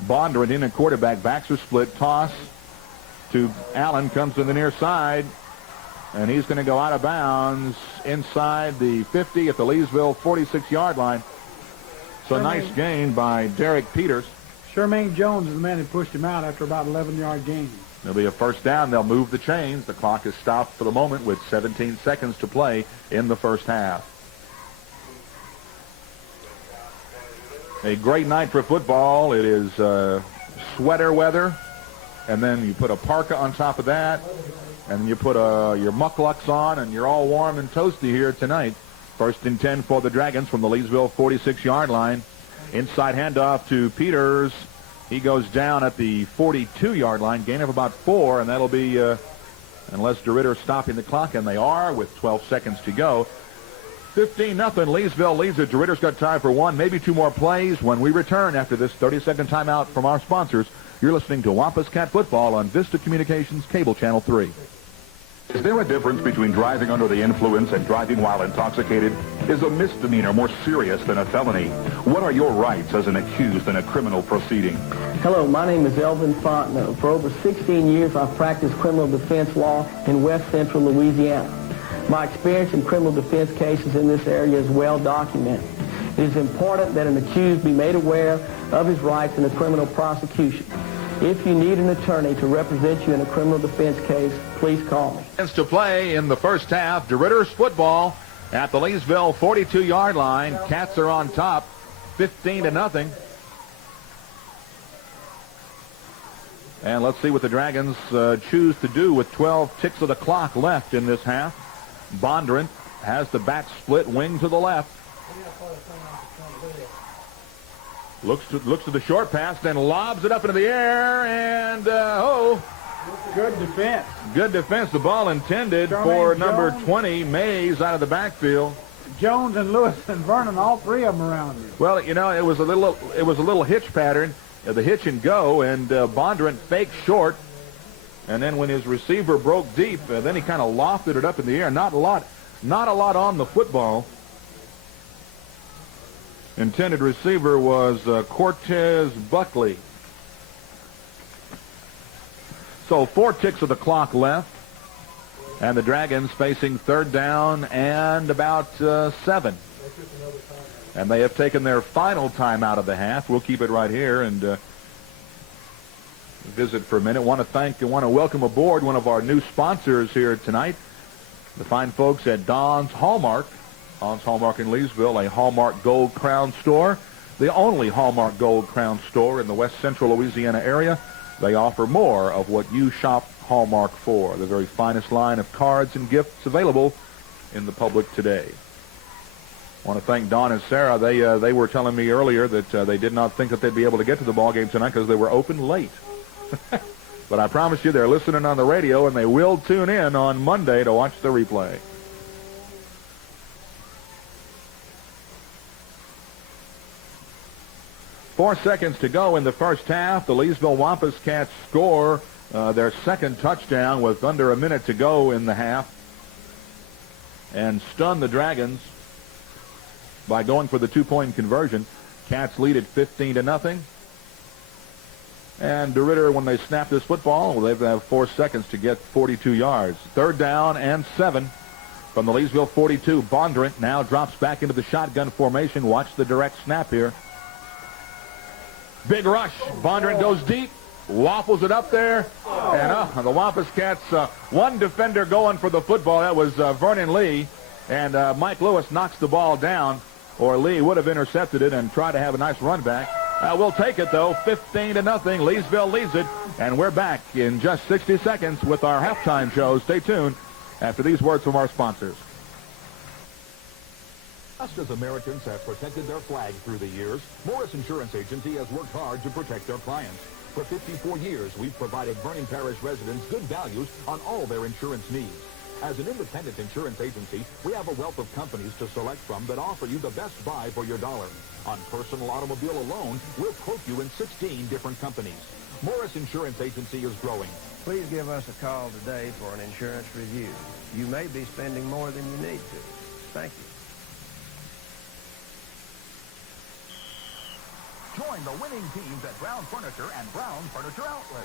Bondurant in at quarterback. Backs are split. Toss to Allen. Comes to the near side. And he's going to go out of bounds inside the 50 at the Leesville 46-yard line. So a nice gain by Derek Peters. Shermaine Jones is the man who pushed him out after about 11-yard gain. There'll be a 1st down. They'll move the chains. The clock is stopped for the moment with 17 seconds to play in the first half. A great night for football. It is sweater weather, and then you put a parka on top of that, and you put your mucklucks on, and you're all warm and toasty here tonight. 1st and 10 for the Dragons from the Leesville 46-yard line. Inside handoff to Peters. He goes down at the 42-yard line. Gain of about 4, and that'll be, unless DeRidder stopping the clock, and they are with 12 seconds to go. 15-0. Leesville leads it. DeRidder's got time for 1, maybe 2 more plays when we return after this 30-second timeout from our sponsors. You're listening to Wampus Cat Football on Vista Communications Cable Channel 3. Is there a difference between driving under the influence and driving while intoxicated? Is a misdemeanor more serious than a felony? What are your rights as an accused in a criminal proceeding? Hello, my name is Elvin Fontenot. For over 16 years, I've practiced criminal defense law in West Central Louisiana. My experience in criminal defense cases in this area is well documented. It is important that an accused be made aware of his rights in a criminal prosecution. If you need an attorney to represent you in a criminal defense case, please call me. To play in the first half, DeRidder's football at the Leesville 42-yard line. Cats are on top, 15-0. And let's see what the Dragons choose to do with 12 ticks of the clock left in this half. Bondurant has the back split wing to the left. Looks to the short pass, then lobs it up into the air, and Good defense. Good defense. The ball intended for number 20, Mays, out of the backfield. Jones and Lewis and Vernon, all 3 of them around you. Well, you know, it was a little hitch pattern, the hitch and go, and Bondurant faked short, and then when his receiver broke deep, then he kind of lofted it up in the air. Not a lot on the football. Intended receiver was Cortez Buckley. So 4 ticks of the clock left. And the Dragons facing third down and about 7. And they have taken their final timeout of the half. We'll keep it right here and visit for a minute. Want to welcome aboard one of our new sponsors here tonight, the fine folks at Don's Hallmark. Don's Hallmark in Leesville, a Hallmark Gold Crown store, the only Hallmark Gold Crown store in the west central Louisiana area. They offer more of what you shop Hallmark for, the very finest line of cards and gifts available in the public today. I want to thank Don and Sarah. They were telling me earlier that they did not think that they'd be able to get to the ball game tonight because they were open late. But I promise you they're listening on the radio, and they will tune in on Monday to watch the replay. Four seconds to go in the first half. The Leesville Wampus Cats score their second touchdown with under a minute to go in the half and stun the Dragons by going for the 2-point conversion. Cats lead at 15-0. And DeRidder, when they snap this football, well, they have 4 seconds to get 42 yards. Third down and 7 from the Leesville 42. Bondurant now drops back into the shotgun formation. Watch the direct snap here. Big rush. Bondurant goes deep, waffles it up there, and the Wampus Cats, one defender going for the football. That was Vernon Lee, and Mike Lewis knocks the ball down, or Lee would have intercepted it and tried to have a nice run back. We'll take it, though, 15-0. Leesville leads it, and we're back in just 60 seconds with our halftime show. Stay tuned after these words from our sponsors. Just as Americans have protected their flag through the years, Morris Insurance Agency has worked hard to protect their clients. For 54 years, we've provided Vernon Parish residents good values on all their insurance needs. As an independent insurance agency, we have a wealth of companies to select from that offer you the best buy for your dollar. On personal automobile alone, we'll quote you in 16 different companies. Morris Insurance Agency is growing. Please give us a call today for an insurance review. You may be spending more than you need to. Thank you. Join the winning teams at Brown Furniture and Brown Furniture Outlet.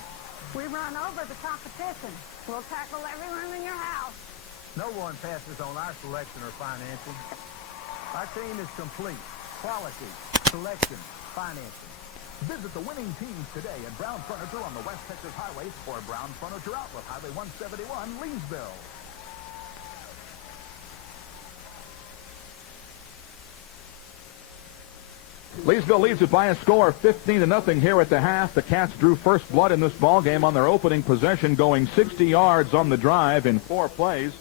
We run over the competition. We'll tackle everyone in your house. No one passes on our selection or financing. Our team is complete. Quality, selection, financing. Visit the winning teams today at Brown Furniture on the West Texas Highway or Brown Furniture Outlet, Highway 171, Leesville. Leesville leads it by a score of 15-0 here at the half. The Cats drew first blood in this ball game on their opening possession, going 60 yards on the drive in 4 plays.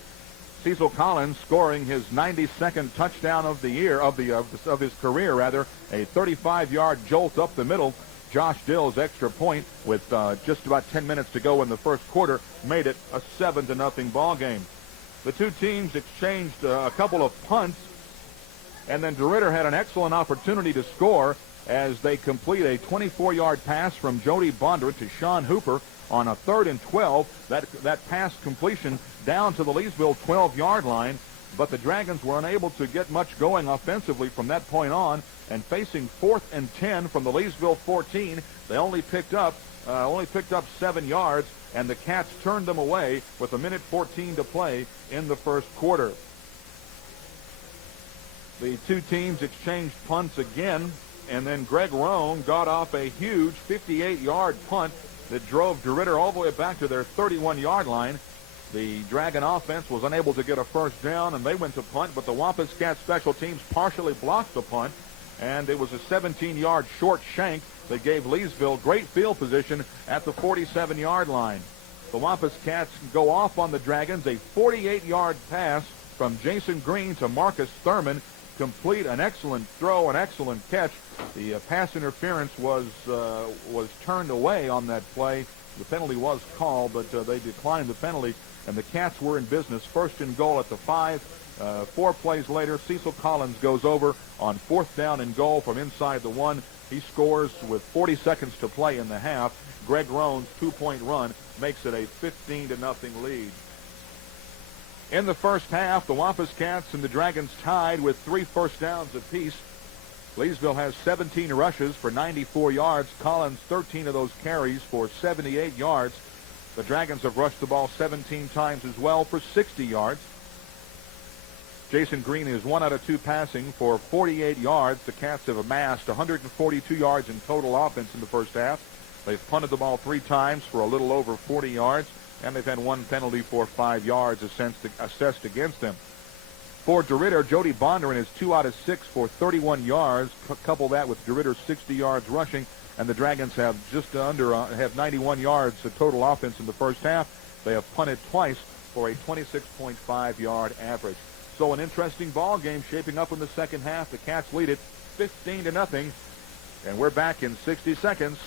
Cecil Collins scoring his 92nd touchdown of the year, of his career, rather, a 35-yard jolt up the middle. Josh Dill's extra point with just about 10 minutes to go in the first quarter made it a 7-0 ball game. The two teams exchanged a couple of punts, and then DeRidder had an excellent opportunity to score as they complete a 24-yard pass from Jody Bondurant to Sean Hooper on a 3rd and 12. That pass completion down to the Leesville 12-yard line, but the Dragons were unable to get much going offensively from that point on, and facing 4th and 10 from the Leesville 14, they only picked up 7 yards, and the Cats turned them away with 1:14 to play in the first quarter. The two teams exchanged punts again, and then Greg Roan got off a huge 58-yard punt that drove DeRidder all the way back to their 31-yard line. The Dragon offense was unable to get a first down, and they went to punt, but the Wampus Cats special teams partially blocked the punt, and it was a 17-yard short shank that gave Leesville great field position at the 47-yard line. The Wampus Cats go off on the Dragons, a 48-yard pass from Jason Green to Marcus Thurman, complete, an excellent throw, an excellent catch. The pass interference was turned away on that play. The penalty was called, but they declined the penalty, and the Cats were in business. 1st and goal at the 5. 4 plays later, Cecil Collins goes over on 4th down and goal from inside the 1. He scores with 40 seconds to play in the half. Greg Roan's 2-point run makes it a 15-0 lead. In the first half, the Wampus Cats and the Dragons tied with 3 first downs apiece. Leesville has 17 rushes for 94 yards. Collins, 13 of those carries for 78 yards. The Dragons have rushed the ball 17 times as well for 60 yards. Jason Green is 1 out of 2 passing for 48 yards. The Cats have amassed 142 yards in total offense in the first half. They've punted the ball 3 times for a little over 40 yards, and they've had 1 penalty for 5 yards assessed against them. For DeRidder, Jody Bondurant is 2 out of 6 for 31 yards. Couple that with DeRidder's 60 yards rushing, and the Dragons have have 91 yards of total offense in the first half. They have punted twice for a 26.5-yard average. So an interesting ball game shaping up in the second half. The Cats lead it 15-0, and we're back in 60 seconds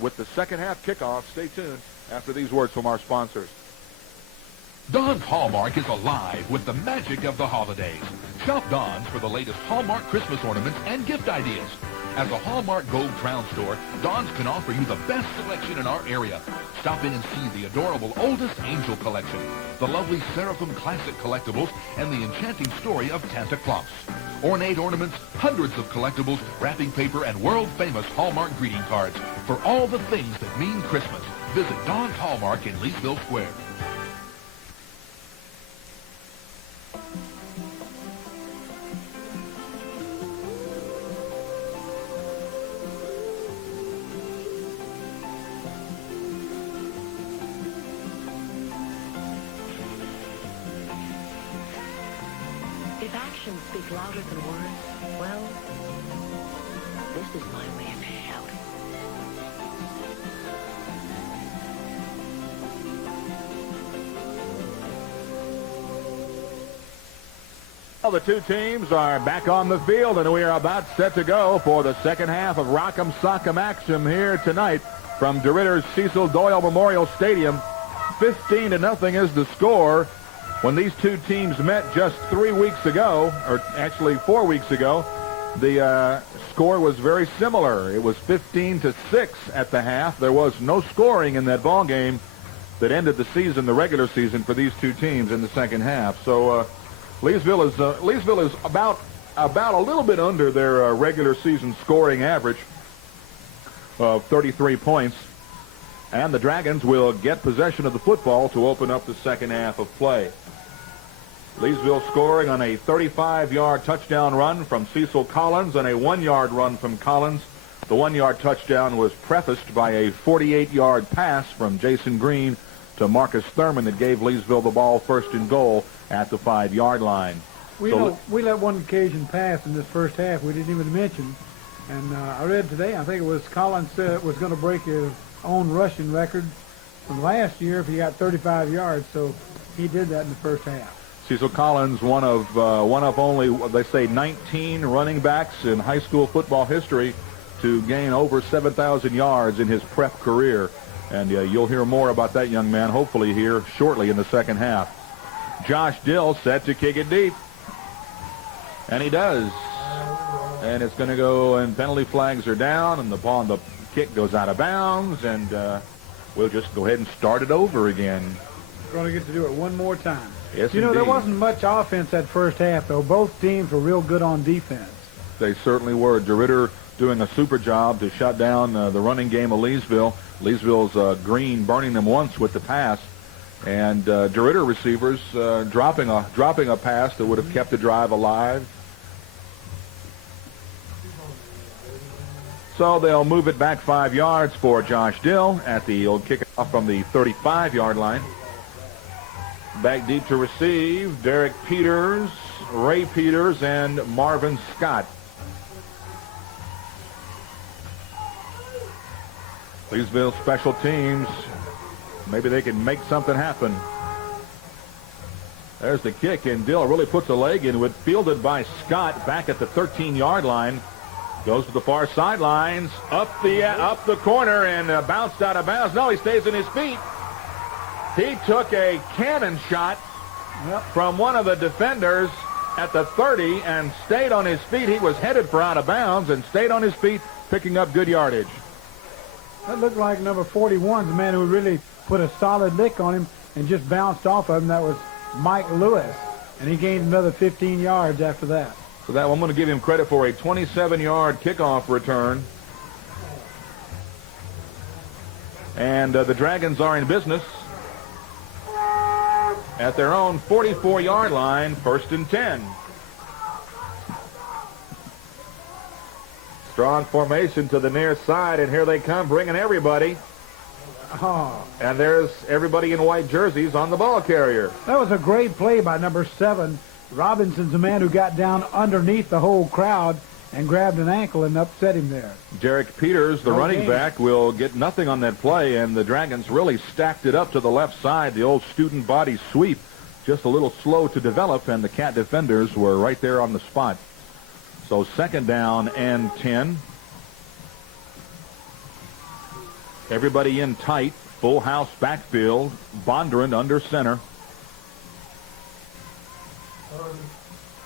with the second half kickoff. Stay tuned after these words from our sponsors. Don's Hallmark is alive with the magic of the holidays. Shop Don's for the latest Hallmark Christmas ornaments and gift ideas. As a Hallmark Gold Crown store, Don's can offer you the best selection in our area. Stop in and see the adorable Oldest Angel collection, the lovely Seraphim Classic collectibles, and the enchanting story of Santa Claus. Ornate ornaments, hundreds of collectibles, wrapping paper, and world-famous Hallmark greeting cards. For all the things that mean Christmas, visit Don's Hallmark in Leesville Square. If actions speak louder than words, well, this is my way of shouting. Well, the two teams are back on the field, and we are about set to go for the second half of Rock'em Sock'em action here tonight from DeRidder's Cecil Doyle Memorial Stadium. 15-0 is the score. When these two teams met just 3 weeks ago, or actually 4 weeks ago, the score was very similar. It was 15-6 at the half. There was no scoring in that ball game that ended the season, the regular season, for these two teams in the second half. So Leesville is about a little bit under their regular season scoring average of 33 points. And the Dragons will get possession of the football to open up the second half of play. Leesville scoring on a 35-yard touchdown run from Cecil Collins and a 1-yard run from Collins. The 1-yard touchdown was prefaced by a 48-yard pass from Jason Green to Marcus Thurman that gave Leesville the ball first and goal at the 5-yard line. We let one occasion pass in this first half we didn't even mention. And I read today, I think it was Collins said it was going to break his own rushing record from last year if he got 35 yards. So he did that in the first half. Cecil Collins, one of only, they say, 19 running backs in high school football history to gain over 7,000 yards in his prep career. And you'll hear more about that young man, hopefully, here shortly in the second half. Josh Dill set to kick it deep. And he does. And it's going to go, and penalty flags are down, and the kick goes out of bounds, and we'll just go ahead and start it over again. We're going to get to do it one more time. Yes, you know, indeed. there wasn't much offense that first half, though. Both teams were real good on defense. They certainly were. DeRidder doing a super job to shut down the running game of Leesville. Leesville's Green burning them once with the pass. And DeRidder receivers dropping a pass that would have kept the drive alive. So they'll move it back 5 yards for Josh Dill at the old kickoff from the 35-yard line. Back deep to receive, Derek Peters, Ray Peters, and Marvin Scott. Leesville special teams, maybe they can make something happen. There's the kick, and Dill really puts a leg into it, fielded by Scott back at the 13-yard line. Goes to the far sidelines, up the corner, and bounced out of bounds. No, he stays on his feet. He took a cannon shot from one of the defenders at the 30 and stayed on his feet. He was headed for out of bounds and stayed on his feet, picking up good yardage. That looked like number 41, the man who really put a solid lick on him and just bounced off of him. That was Mike Lewis, and he gained another 15 yards after that. So that one, I'm going to give him credit for a 27-yard kickoff return. And the Dragons are in business at their own 44-yard line, 1st and 10. Strong formation to the near side, and here they come, bringing everybody. Oh. And there's everybody in white jerseys on the ball carrier. That was a great play by number 7. Robinson's the man who got down underneath the whole crowd and grabbed an ankle and upset him there. Jarek Peters, the running back, will get nothing on that play, and the Dragons really stacked it up to the left side. The old student body sweep, just a little slow to develop, and the Cat defenders were right there on the spot. So 2nd down and 10. Everybody in tight, full house backfield. Bondurant under center.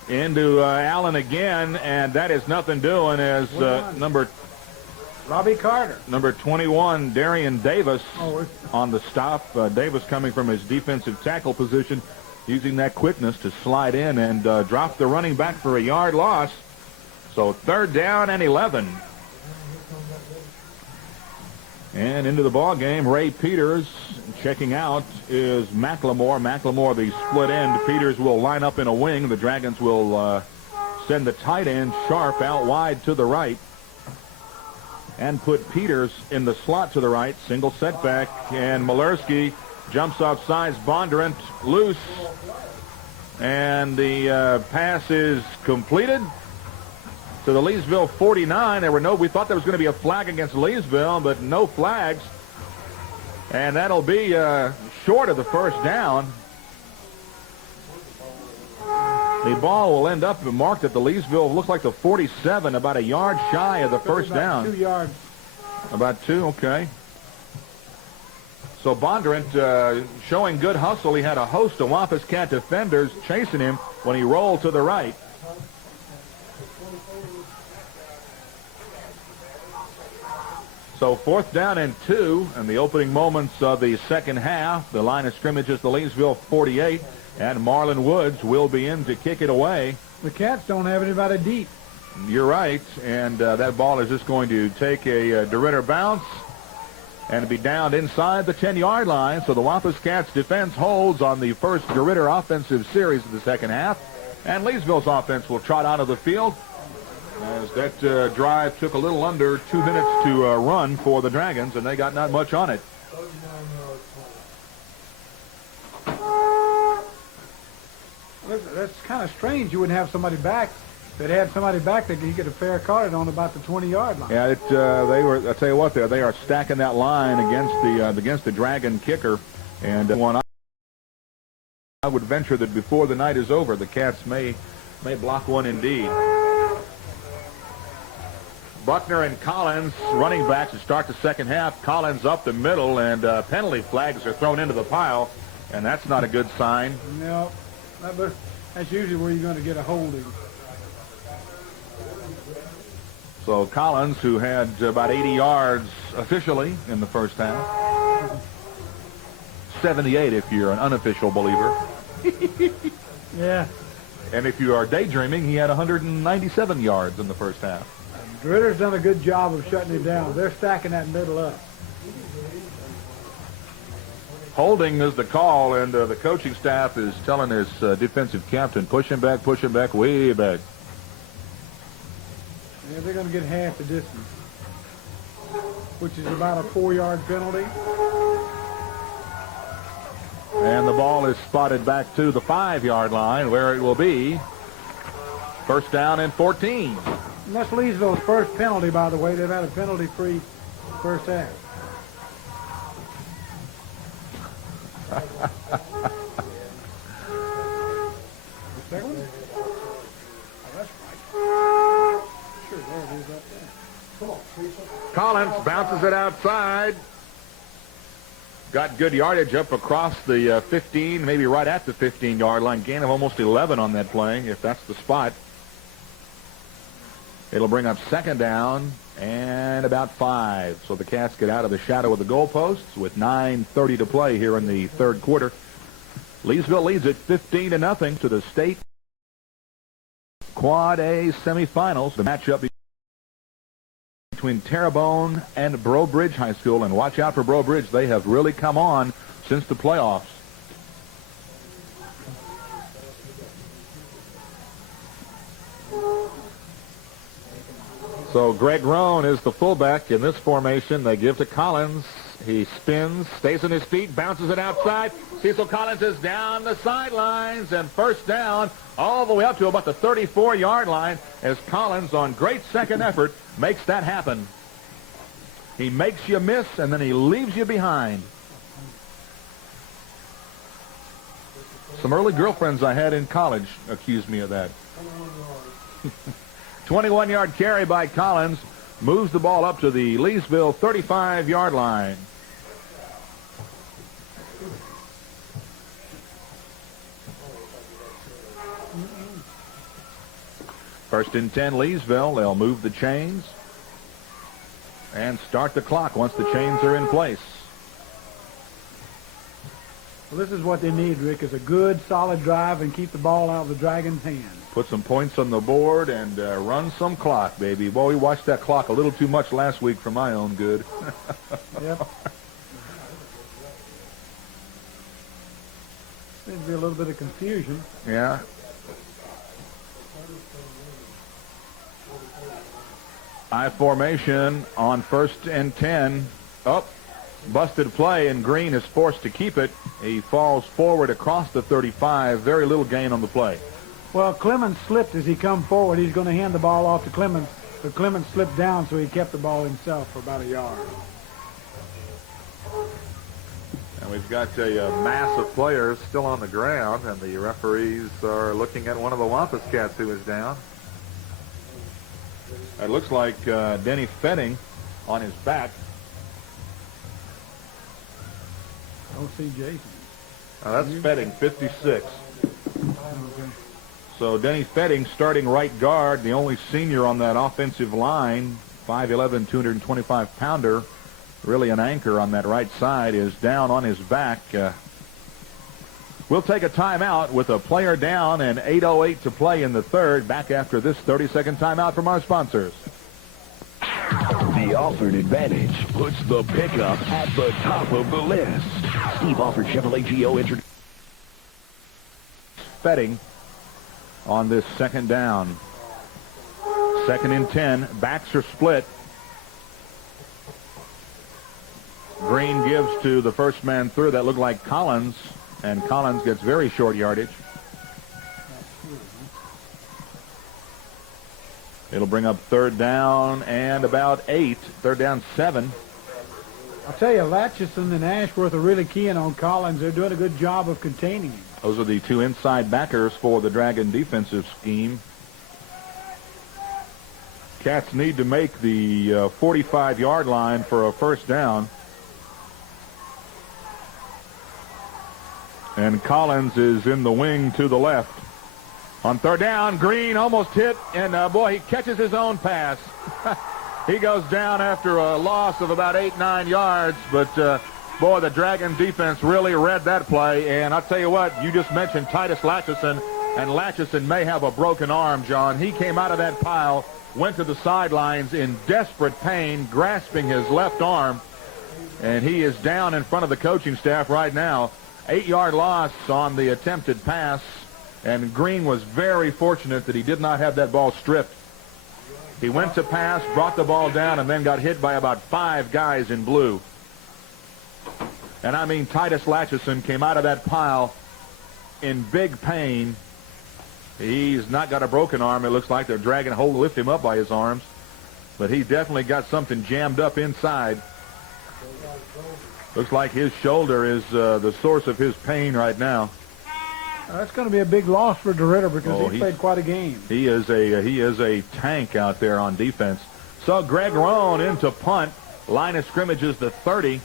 Into Allen again, and that is nothing doing as Robbie Carter. Number 21, Darian Davis on the stop. Davis coming from his defensive tackle position, using that quickness to slide in and drop the running back for a yard loss. So 3rd down and 11. And into the ball game, Ray Peters. Checking out is McLemore. McLemore, the split end. Peters will line up in a wing. The Dragons will send the tight end Sharp out wide to the right and put Peters in the slot to the right. Single setback, and Malerski jumps off sides. Bondurant loose, and the pass is completed to the Leesville 49. We thought there was going to be a flag against Leesville, but no flags. And that'll be short of the 1st down. The ball will end up marked at the Leesville, looks like the 47, about a yard shy of the 1st down. 2 yards. About 2, okay. So Bondurant showing good hustle. He had a host of Wampus Cat defenders chasing him when he rolled to the right. So 4th down and 2 in the opening moments of the 2nd half. The line of scrimmage is the Leesville 48, and Marlon Woods will be in to kick it away. The Cats don't have anybody deep. You're right, and that ball is just going to take a DeRidder bounce and be down inside the 10-yard line. So the Wampus Cats defense holds on the first DeRidder offensive series of the 2nd half, and Leesville's offense will trot out of the field, as that drive took a little under 2 minutes to run for the Dragons, and they got not much on it. That's kind of strange. You wouldn't have somebody back. They'd have somebody back that you get a fair card on about the 20-yard line. Yeah, they were. I tell you what, they are stacking that line against the Dragon kicker, and one I would venture that before the night is over, the Cats may block one indeed. Buckner and Collins, running backs, to start the 2nd half. Collins up the middle, and penalty flags are thrown into the pile, and that's not a good sign. No, that's usually where you're going to get a holding. So Collins, who had about 80 yards officially in the 1st half, 78 if you're an unofficial believer. Yeah. And if you are daydreaming, he had 197 yards in the 1st half. DeRidder's done a good job of shutting it down. They're stacking that middle up. Holding is the call, and the coaching staff is telling his defensive captain, push him back, way back. Yeah, they're going to get half the distance, which is about a 4-yard penalty. And the ball is spotted back to the 5-yard line, where it will be 1st down and 14. And that's Leesville's first penalty, by the way. They've had a penalty-free 1st half. The 2nd one? Oh, that's right. Sure, there it is up there. Come on, Collins bounces it outside. Got good yardage up across the 15, maybe right at the 15-yard line. Gain of almost 11 on that play, if that's the spot. It'll bring up 2nd down and about 5. So the Cats get out of the shadow of the goalposts with 9:30 to play here in the 3rd quarter. Leesville leads it 15-0 to the State Quad A semifinals. The matchup between Terrebonne and Breaux Bridge High School. And watch out for Breaux Bridge. They have really come on since the playoffs. So Greg Roan is the fullback in this formation. They give to Collins. He spins, stays on his feet, bounces it outside. Cecil Collins is down the sidelines, and first down all the way up to about the 34-yard line as Collins, on great second effort, makes that happen. He makes you miss, and then he leaves you behind. Some early girlfriends I had in college accused me of that. 21-yard carry by Collins. Moves the ball up to the Leesville 35-yard line. First and 10, Leesville. They'll move the chains and start the clock once the chains are in place. Well, this is what they need, Rick, is a good, solid drive and keep the ball out of the Dragons' hands. Put some points on the board and run some clock, baby. Boy, we watched that clock a little too much last week for my own good. Yep. Seems to be a little bit of confusion. Yeah. I formation on first and 10. Up. Busted play, and Green is forced to keep it. He falls forward across the 35. Very little gain on the play. Well, Clemens slipped as he come forward. He's going to hand the ball off to Clemens. But Clemens slipped down, so he kept the ball himself for about a yard. And we've got a mass of players still on the ground, and the referees are looking at one of the Wampus Cats who is down. It looks like Denny Fetting on his back. I don't see Jason. That's Fetting, 56. Okay. So Denny Fetting starting right guard, the only senior on that offensive line, 5'11", 225-pounder, really an anchor on that right side, is down on his back. We'll take a timeout with a player down and 8:08 to play in the third. Back after this 30-second timeout from our sponsors. The Alford advantage puts the pickup at the top of the list. Steve Alford Chevrolet GO introduced Fetting on this second down. Second and 10. Backs are split. Green gives to the first man through. That looked like Collins, and Collins gets very short yardage. It'll bring up third down and about 8. Third down 7. I'll tell you, Latchison and Ashworth are really keying on Collins. They're doing a good job of containing him. Those are the two inside backers for the Dragon defensive scheme. Cats need to make the 45-yard line for a first down. And Collins is in the wing to the left. On third down, Green almost hit, and boy, he catches his own pass. He goes down after a loss of about 8-9 yards, but boy, the Dragon defense really read that play. And I'll tell you what, you just mentioned Titus Latchison, and Latchison may have a broken arm, John. He came out of that pile, went to the sidelines in desperate pain, grasping his left arm, and he is down in front of the coaching staff right now. 8-yard loss on the attempted pass, and Green was very fortunate that he did not have that ball stripped. He went to pass, brought the ball down, and then got hit by about 5 guys in blue. And I mean, Titus Latchison came out of that pile in big pain. He's not got a broken arm. It looks like they're dragging hold to lift him up by his arms, but he definitely got something jammed up inside. Looks like his shoulder is the source of his pain right now. That's going to be a big loss for DeRidder because he played quite a game. He is a tank out there on defense. So Greg Roan into punt. Line of scrimmage is the 30.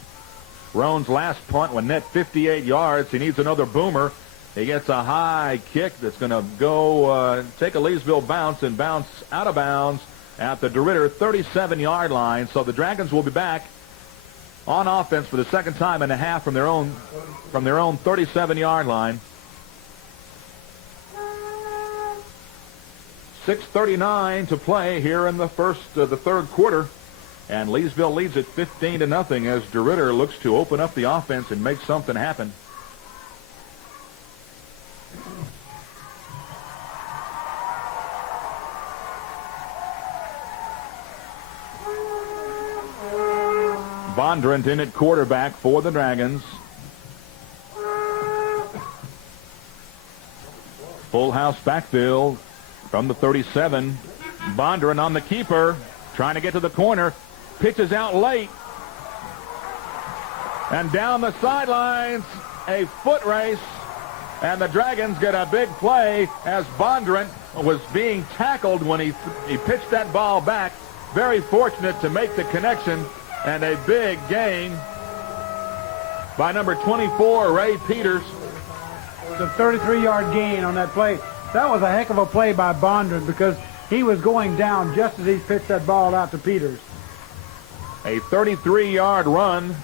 Roan's last punt went net 58 yards. He needs another boomer. He gets a high kick that's going to go take a Leesville bounce and bounce out of bounds at the DeRidder 37-yard line. So the Dragons will be back on offense for the second time and a half from their own 37-yard line. 6:39 to play here in the third quarter, and Leesville leads at 15-0 as DeRidder looks to open up the offense and make something happen. Bondurant in at quarterback for the Dragons. Full house backfield from the 37. Bondurant on the keeper, trying to get to the corner. Pitches out late. And down the sidelines, a foot race. And the Dragons get a big play as Bondurant was being tackled when he pitched that ball back. Very fortunate to make the connection, and a big gain by number 24, Ray Peters. It was a 33-yard gain on that play. That was a heck of a play by Bondurant because he was going down just as he pitched that ball out to Peters. A 33-yard run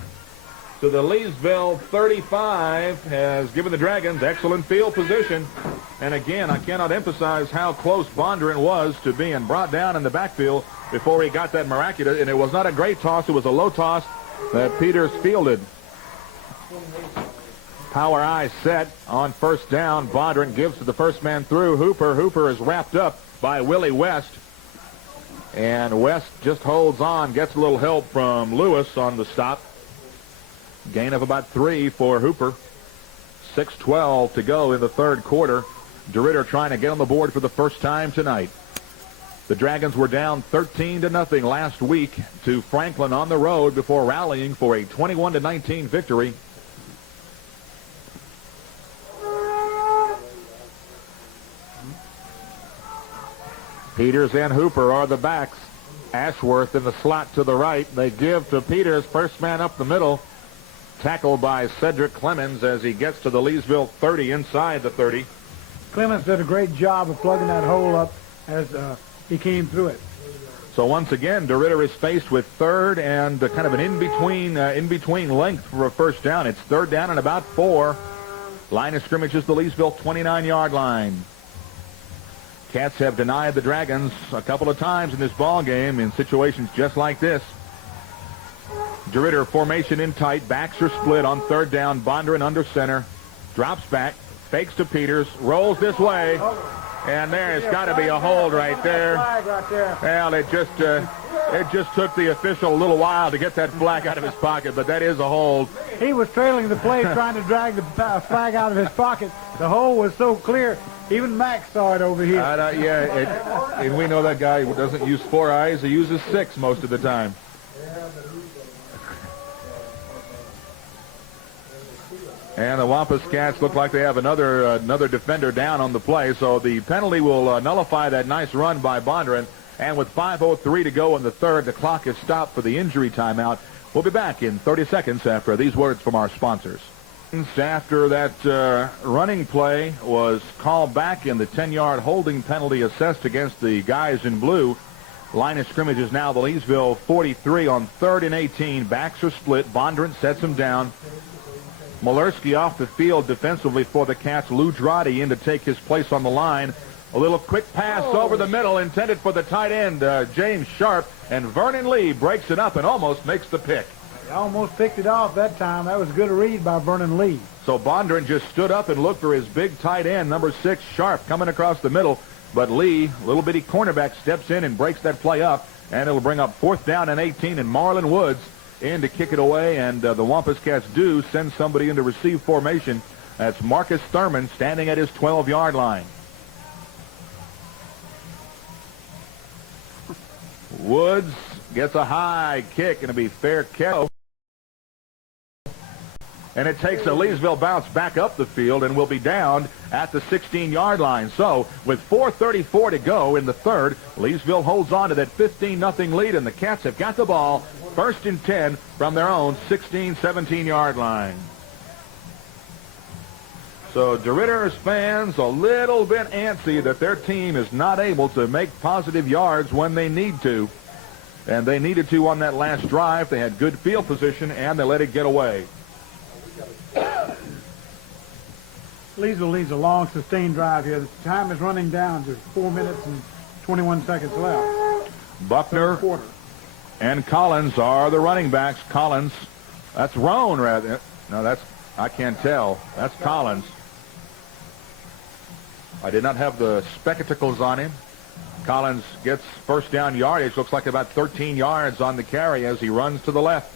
to the Leesville 35 has given the Dragons excellent field position. And again, I cannot emphasize how close Bondurant was to being brought down in the backfield before he got that miraculous. And it was not a great toss. It was a low toss that Peters fielded. Power eye set on first down. Bondurant gives to the first man through, Hooper. Hooper is wrapped up by Willie West. And West just holds on, gets a little help from Lewis on the stop. Gain of about 3 for Hooper. 6:12 to go in the third quarter. DeRidder trying to get on the board for the first time tonight. The Dragons were down 13-0 last week to Franklin on the road before rallying for a 21-19 victory. Peters and Hooper are the backs. Ashworth in the slot to the right. They give to Peters, first man up the middle. Tackled by Cedric Clemens as he gets to the Leesville 30, inside the 30. Clemens did a great job of plugging that hole up as he came through it. So once again, DeRidder is faced with third and kind of an in-between length for a first down. It's third down and about 4. Line of scrimmage is the Leesville 29-yard line. Cats have denied the Dragons a couple of times in this ball game in situations just like this. DeRidder formation in tight. Backs are split on third down. Bondurant under center. Drops back. Fakes to Peters. Rolls this way. And there's got to be a hold right there. Well, it just took the official a little while to get that flag out of his pocket, but that is a hold. He was trailing the play trying to drag the flag out of his pocket. The hole was so clear. Even Max saw it over here. And we know that guy doesn't use 4 eyes. He uses 6 most of the time. And the Wampus Cats look like they have another defender down on the play, so the penalty will nullify that nice run by Bondurant. And with 5:03 to go in the third, the clock is stopped for the injury timeout. We'll be back in 30 seconds after these words from our sponsors. After that running play was called back and the 10-yard holding penalty assessed against the guys in blue, line of scrimmage is now the Leesville 43 on 3rd and 18. Backs are split. Bondurant sets him down. Malerski off the field defensively for the Cats. Lou Drotti in to take his place on the line. A little quick pass over the middle intended for the tight end, James Sharp. And Vernon Lee breaks it up and almost makes the pick. He almost picked it off that time. That was a good read by Vernon Lee. So Bondurant just stood up and looked for his big tight end, number 6, Sharp, coming across the middle. But Lee, little bitty cornerback, steps in and breaks that play up. And it'll bring up 4th down and 18, and Marlon Woods in to kick it away, and the Wampus Cats do send somebody in to receive formation. That's Marcus Thurman standing at his 12-yard line. Woods gets a high kick, and it'll be fair catch. And it takes a Leesville bounce back up the field and will be down at the 16-yard line. So with 4:34 to go in the third, Leesville holds on to that 15-0 lead, and the Cats have got the ball 1st and 10 from their own 16, 17-yard line. So DeRidder's fans a little bit antsy that their team is not able to make positive yards when they need to. And they needed to on that last drive. They had good field position, and they let it get away. Leesville leads a long, sustained drive here. The time is running down to 4 minutes and 21 seconds left. Buckner and Collins are the running backs. Collins, that's Roan, rather. No, I can't tell. That's Collins. I did not have the spectacles on him. Collins gets first down yardage. Looks like about 13 yards on the carry as he runs to the left.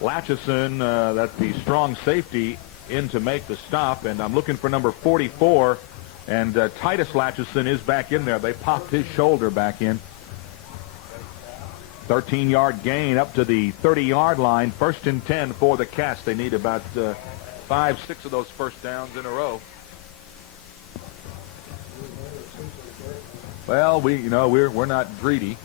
Latchison, that's the strong safety, in to make the stop, and I'm looking for number 44, and Titus Latchison is back in there. They popped his shoulder back in. 13-yard gain up to the 30-yard line. 1st and 10 for the Cats. They need about 5-6 of those first downs in a row. Well, we're not greedy.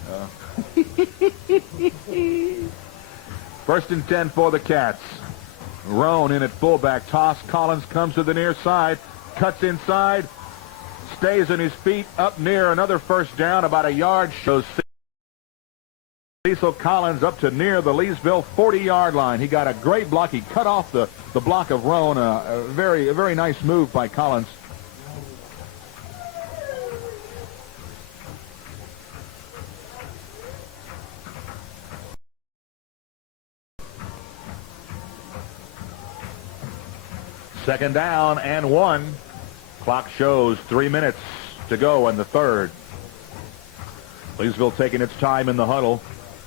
1st and 10 for the Cats. Roan in at fullback. Toss. Collins comes to the near side. Cuts inside. Stays on his feet up near another first down, about a yard. Shows Cecil Collins up to near the Leesville 40-yard line. He got a great block. He cut off the block of Roan. A very nice move by Collins. Second down and 1. Clock shows 3 minutes to go in the third. Leesville taking its time in the huddle.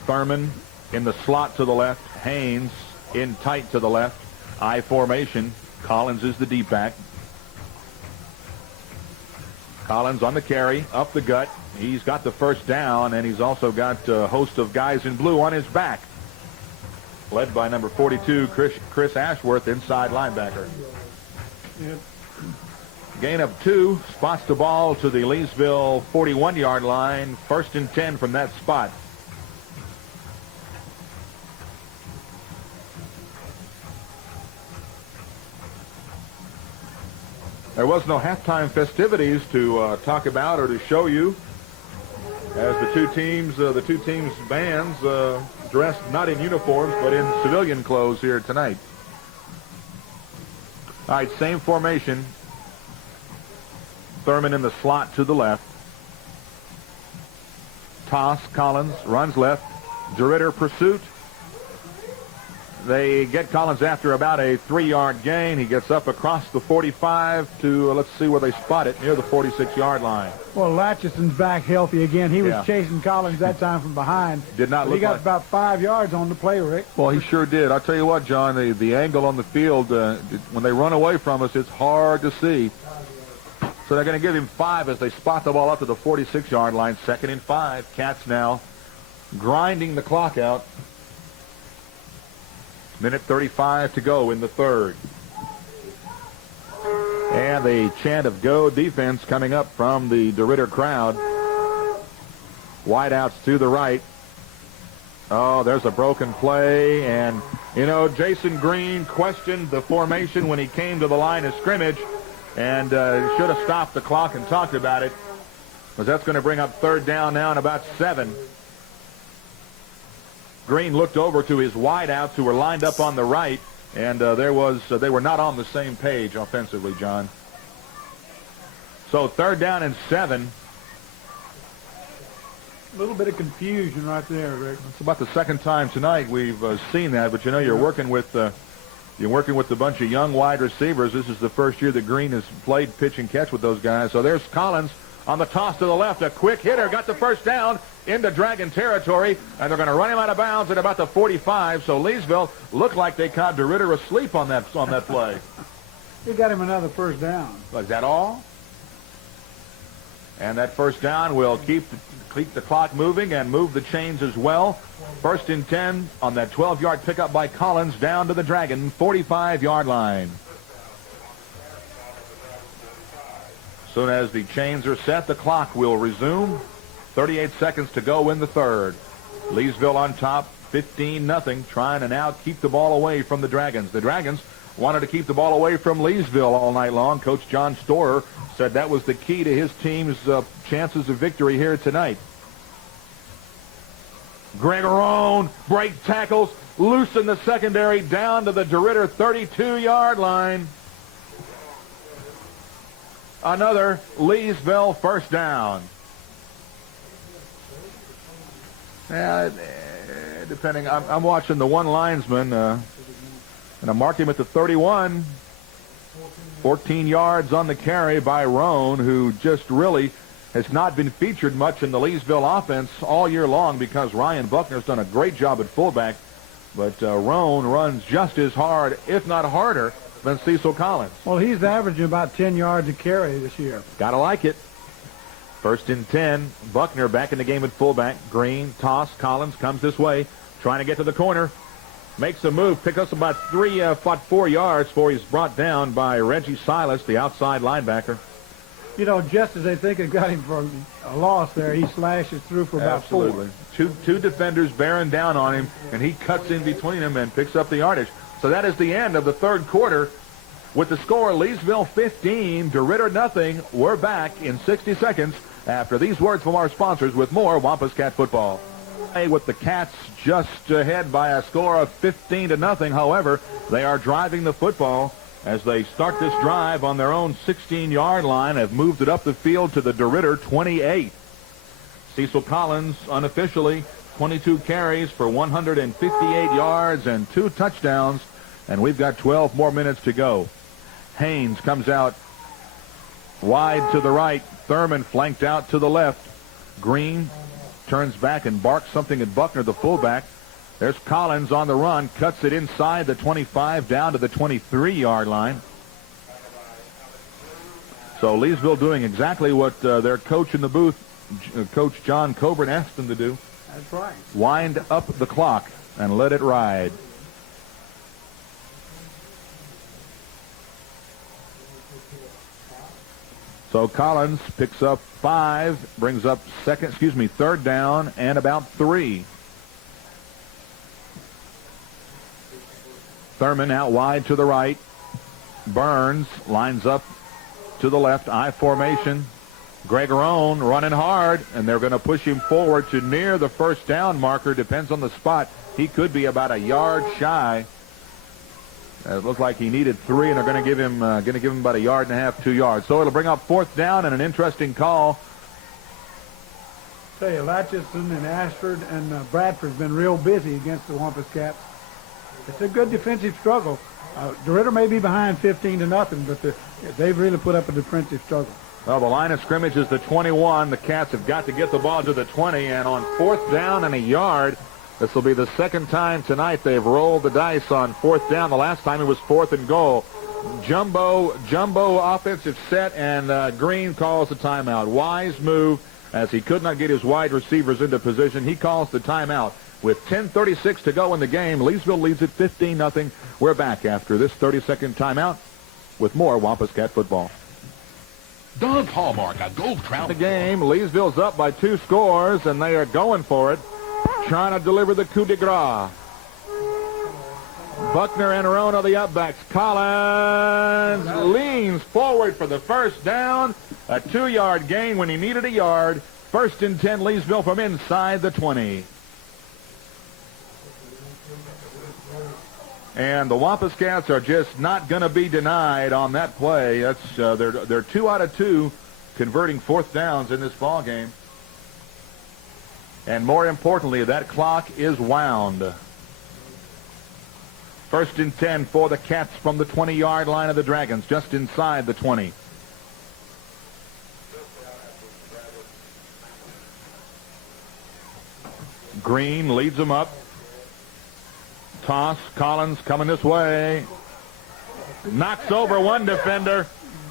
Thurman in the slot to the left. Haynes in tight to the left. I formation. Collins is the deep back. Collins on the carry, up the gut. He's got the first down, and he's also got a host of guys in blue on his back. Led by number 42, Chris Ashworth, inside linebacker. Yep. Gain of 2, spots the ball to the Leesville 41-yard line. 1st and 10 from that spot. There was no halftime festivities to talk about or to show you, as the two teams' bands dressed not in uniforms but in civilian clothes here tonight. All right, same formation. Thurman in the slot to the left. Toss. Collins runs left. DeRidder pursuit. They get Collins after about a 3-yard gain. He gets up across the 45 to, let's see where they spot it, near the 46-yard line. Well, Latchison's back healthy again. He was chasing Collins that time from behind. Did not look He got like... about 5 yards on the play, Rick. Well, he sure did. I'll tell you what, John, the angle on the field, when they run away from us, it's hard to see. So they're going to give him 5 as they spot the ball up to the 46-yard line. 2nd and 5. Cats now grinding the clock out. Minute 35 to go in the third. And the chant of go defense coming up from the DeRidder crowd. Wideouts to the right. Oh, there's a broken play. And, Jason Green questioned the formation when he came to the line of scrimmage. And should have stopped the clock and talked about it. Because that's going to bring up 3rd down now and about 7. Green looked over to his wideouts who were lined up on the right, and they were not on the same page offensively, John. So 3rd down and 7. A little bit of confusion right there, Rick. It's about the 2nd time tonight we've seen that, but you're working with a bunch of young wide receivers. This is the first year that Green has played pitch and catch with those guys. So there's Collins on the toss to the left, a quick hitter, got the first down into Dragon territory, and they're going to run him out of bounds at about the 45. So Leesville looked like they caught DeRidder asleep on that play. He got him another first down. Was that all? And that first down will keep the clock moving and move the chains as well. 1st and 10 on that 12-yard pickup by Collins down to the Dragon 45-yard line. Soon as the chains are set, the clock will resume. 38 seconds to go in the third. Leesville on top, 15-0, trying to now keep the ball away from the Dragons. The Dragons wanted to keep the ball away from Leesville all night long. Coach John Storer said that was the key to his team's chances of victory here tonight. Gregoron break tackles, loosen the secondary down to the DeRidder 32-yard line. Another Leesville first down. Depending, I'm watching the one linesman, and I'm marking him at the 31. 14 yards on the carry by Roan, who just really has not been featured much in the Leesville offense all year long because Ryan Buckner's done a great job at fullback. But Roan runs just as hard, if not harder, than Cecil Collins. Well, he's averaging about 10 yards a carry this year. Gotta like it. 1st and 10. Buckner back in the game at fullback. Green, toss. Collins comes this way, trying to get to the corner. Makes a move, picks up about 4 yards before he's brought down by Reggie Silas, the outside linebacker. You know, just as they think they got him for a loss there, he slashes through for about 4. Absolutely. Two defenders bearing down on him, and he cuts in between them and picks up the yardage. So that is the end of the third quarter. With the score, Leesville 15, DeRidder nothing. We're back in 60 seconds after these words from our sponsors with more Wampus Cat football. With the Cats just ahead by a score of 15-0. However, they are driving the football as they start this drive on their own 16-yard line, have moved it up the field to the DeRidder 28. Cecil Collins, unofficially, 22 carries for 158 yards and 2 touchdowns, and we've got 12 more minutes to go. Haynes comes out wide to the right. Thurman flanked out to the left. Green turns back and barks something at Buckner, the fullback. There's Collins on the run, cuts it inside the 25 down to the 23-yard line. So Leesville doing exactly what their coach in the booth, Coach John Coburn, asked them to do. That's right. Wind up the clock and let it ride. So Collins picks up 5, brings up 3rd down and about 3. Thurman out wide to the right. Burns lines up to the left, I formation. Greg Roan running hard, and they're going to push him forward to near the 1st down marker. Depends on the spot. He could be about a yard shy. It looked like he needed 3, and they're going to give him about a yard and a half, 2 yards. So it'll bring up 4th down and an interesting call. Tell you, Latchison and Ashford and Bradford's been real busy against the Wampus Cats. It's a good defensive struggle. DeRidder may be behind 15-0, but they've really put up a defensive struggle. Well, the line of scrimmage is the 21. The Cats have got to get the ball to the 20, and on 4th down and a yard, this will be the 2nd time tonight they've rolled the dice on 4th down. The last time it was 4th and goal. Jumbo offensive set, and Green calls the timeout. Wise move, as he could not get his wide receivers into position. He calls the timeout. With 10:36 to go in the game, Leesville leads at 15-0. We're back after this 30-second timeout with more Wampus Cat football. Doug Hallmark, a gold trout. The game, Leesville's up by 2 scores, and they are going for it, trying to deliver the coup de grace. Buckner and Roan are the upbacks. Collins leans forward for the 1st down. A 2-yard gain when he needed a yard. 1st and 10, Leesville from inside the 20. And the Wampus Cats are just not going to be denied on that play. That's they're 2 out of 2 converting 4th downs in this ball game. And more importantly, that clock is wound. 1st and 10 for the Cats from the 20-yard line of the Dragons, just inside the 20. Green leads them up. Toss. Collins coming this way. Knocks over one defender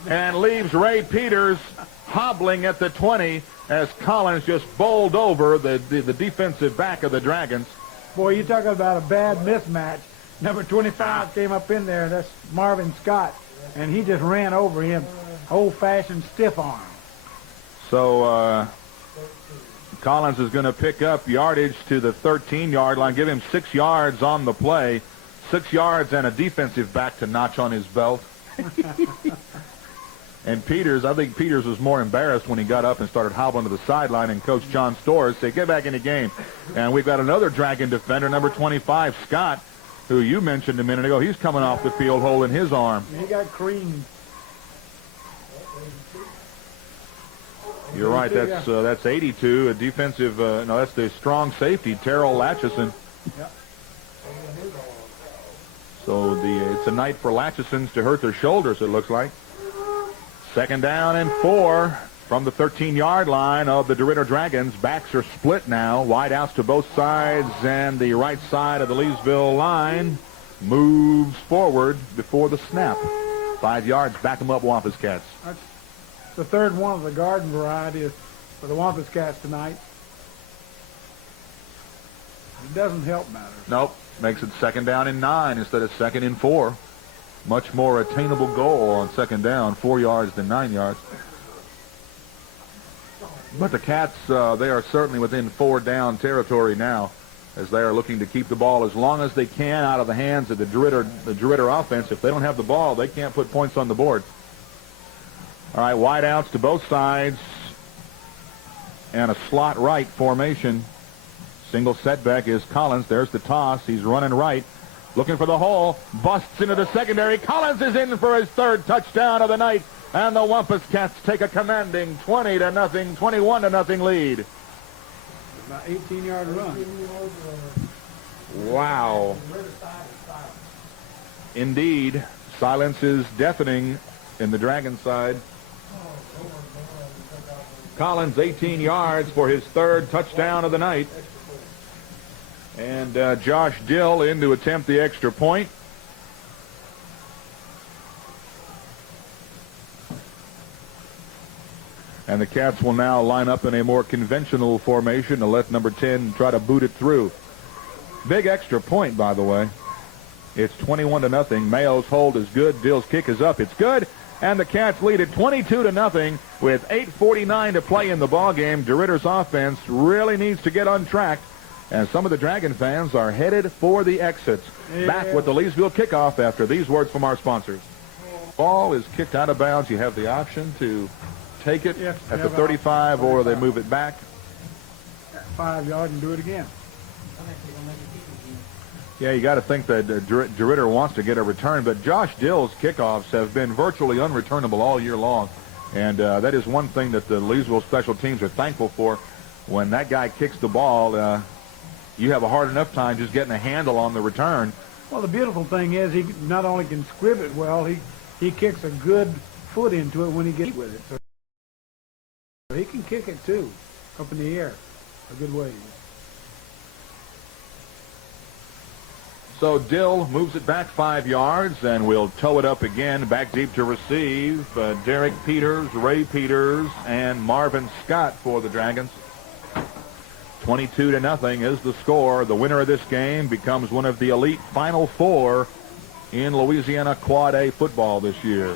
and leaves Ray Peters hobbling at the 20 as Collins just bowled over the defensive back of the Dragons. Boy, you talk about a bad mismatch. Number 25 came up in there. That's Marvin Scott, and he just ran over him. Old-fashioned stiff arm. So Collins is going to pick up yardage to the 13-yard line, give him 6 yards on the play. 6 yards and a defensive back to notch on his belt. And Peters, I think Peters was more embarrassed when he got up and started hobbling to the sideline, and Coach John Storrs said, get back in the game. And we've got another Dragon defender, number 25, Scott, who you mentioned a minute ago. He's coming off the field holding his arm. He got creamed. You're right. That's 82. A defensive. No, that's the strong safety, Terrell Latchison. Yep. So it's a night for Latchisons to hurt their shoulders. It looks like. 2nd down and 4. From the 13-yard line of the DeRidder Dragons, backs are split now. Wide outs to both sides, and the right side of the Leesville line moves forward before the snap. 5 yards, back them up, Wampus Cats. That's the third one of the garden variety for the Wampus Cats tonight. It doesn't help matters. Nope. Makes it 2nd down and 9 instead of 2nd and 4. Much more attainable goal on 2nd down, 4 yards than 9 yards. But the Cats, they are certainly within 4-down territory now, as they are looking to keep the ball as long as they can out of the hands of the DeRidder offense. If they don't have the ball, they can't put points on the board. All right, wide outs to both sides, and a slot right formation. Single setback is Collins. There's the toss. He's running right, looking for the hole. Busts into the secondary. Collins is in for his 3rd touchdown of the night, and the Wampus Cats take a commanding 20-0, 21-0 lead. About 18-yard run. Wow. Indeed, silence is deafening in the Dragon side. Collins, 18 yards for his 3rd touchdown of the night. And Josh Dill in to attempt the extra point. And the Cats will now line up in a more conventional formation to let number 10 try to boot it through. Big extra point, by the way. It's 21-0. Mayo's hold is good. Dill's kick is up. It's good. And the Cats lead at 22-0 with 8:49 to play in the ballgame. DeRidder's offense really needs to get on track, and some of the Dragon fans are headed for the exits. Yeah. Back with the Leesville kickoff after these words from our sponsors. Ball is kicked out of bounds. You have the option to take it at the 35, or they move it back. 5 yards and do it again. Yeah, you got to think that DeRidder wants to get a return, but Josh Dill's kickoffs have been virtually unreturnable all year long, and that is one thing that the Leesville special teams are thankful for. When that guy kicks the ball, you have a hard enough time just getting a handle on the return. Well, the beautiful thing is he not only can scrib it well, he kicks a good foot into it when he gets with it. So he can kick it too, up in the air, a good way. So Dill moves it back 5 yards, and we'll tow it up again, back deep to receive. Derek Peters, Ray Peters, and Marvin Scott for the Dragons. 22-0 is the score. The winner of this game becomes one of the elite Final Four in Louisiana Quad A football this year.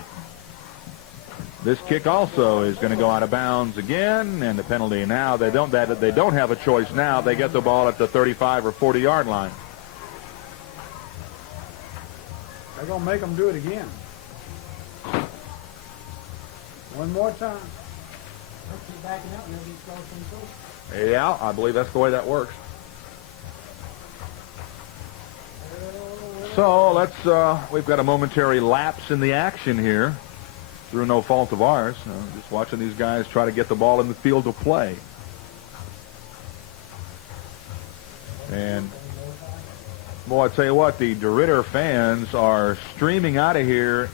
This kick also is going to go out of bounds again, and the penalty now, they don't have a choice now. They get the ball at the 35 or 40-yard line. They're going to make them do it again. One more time. Yeah, I believe that's the way that works. So we've got a momentary lapse in the action here through no fault of ours. Just watching these guys try to get the ball in the field of play. And boy, I tell you what, the DeRidder fans are streaming out of here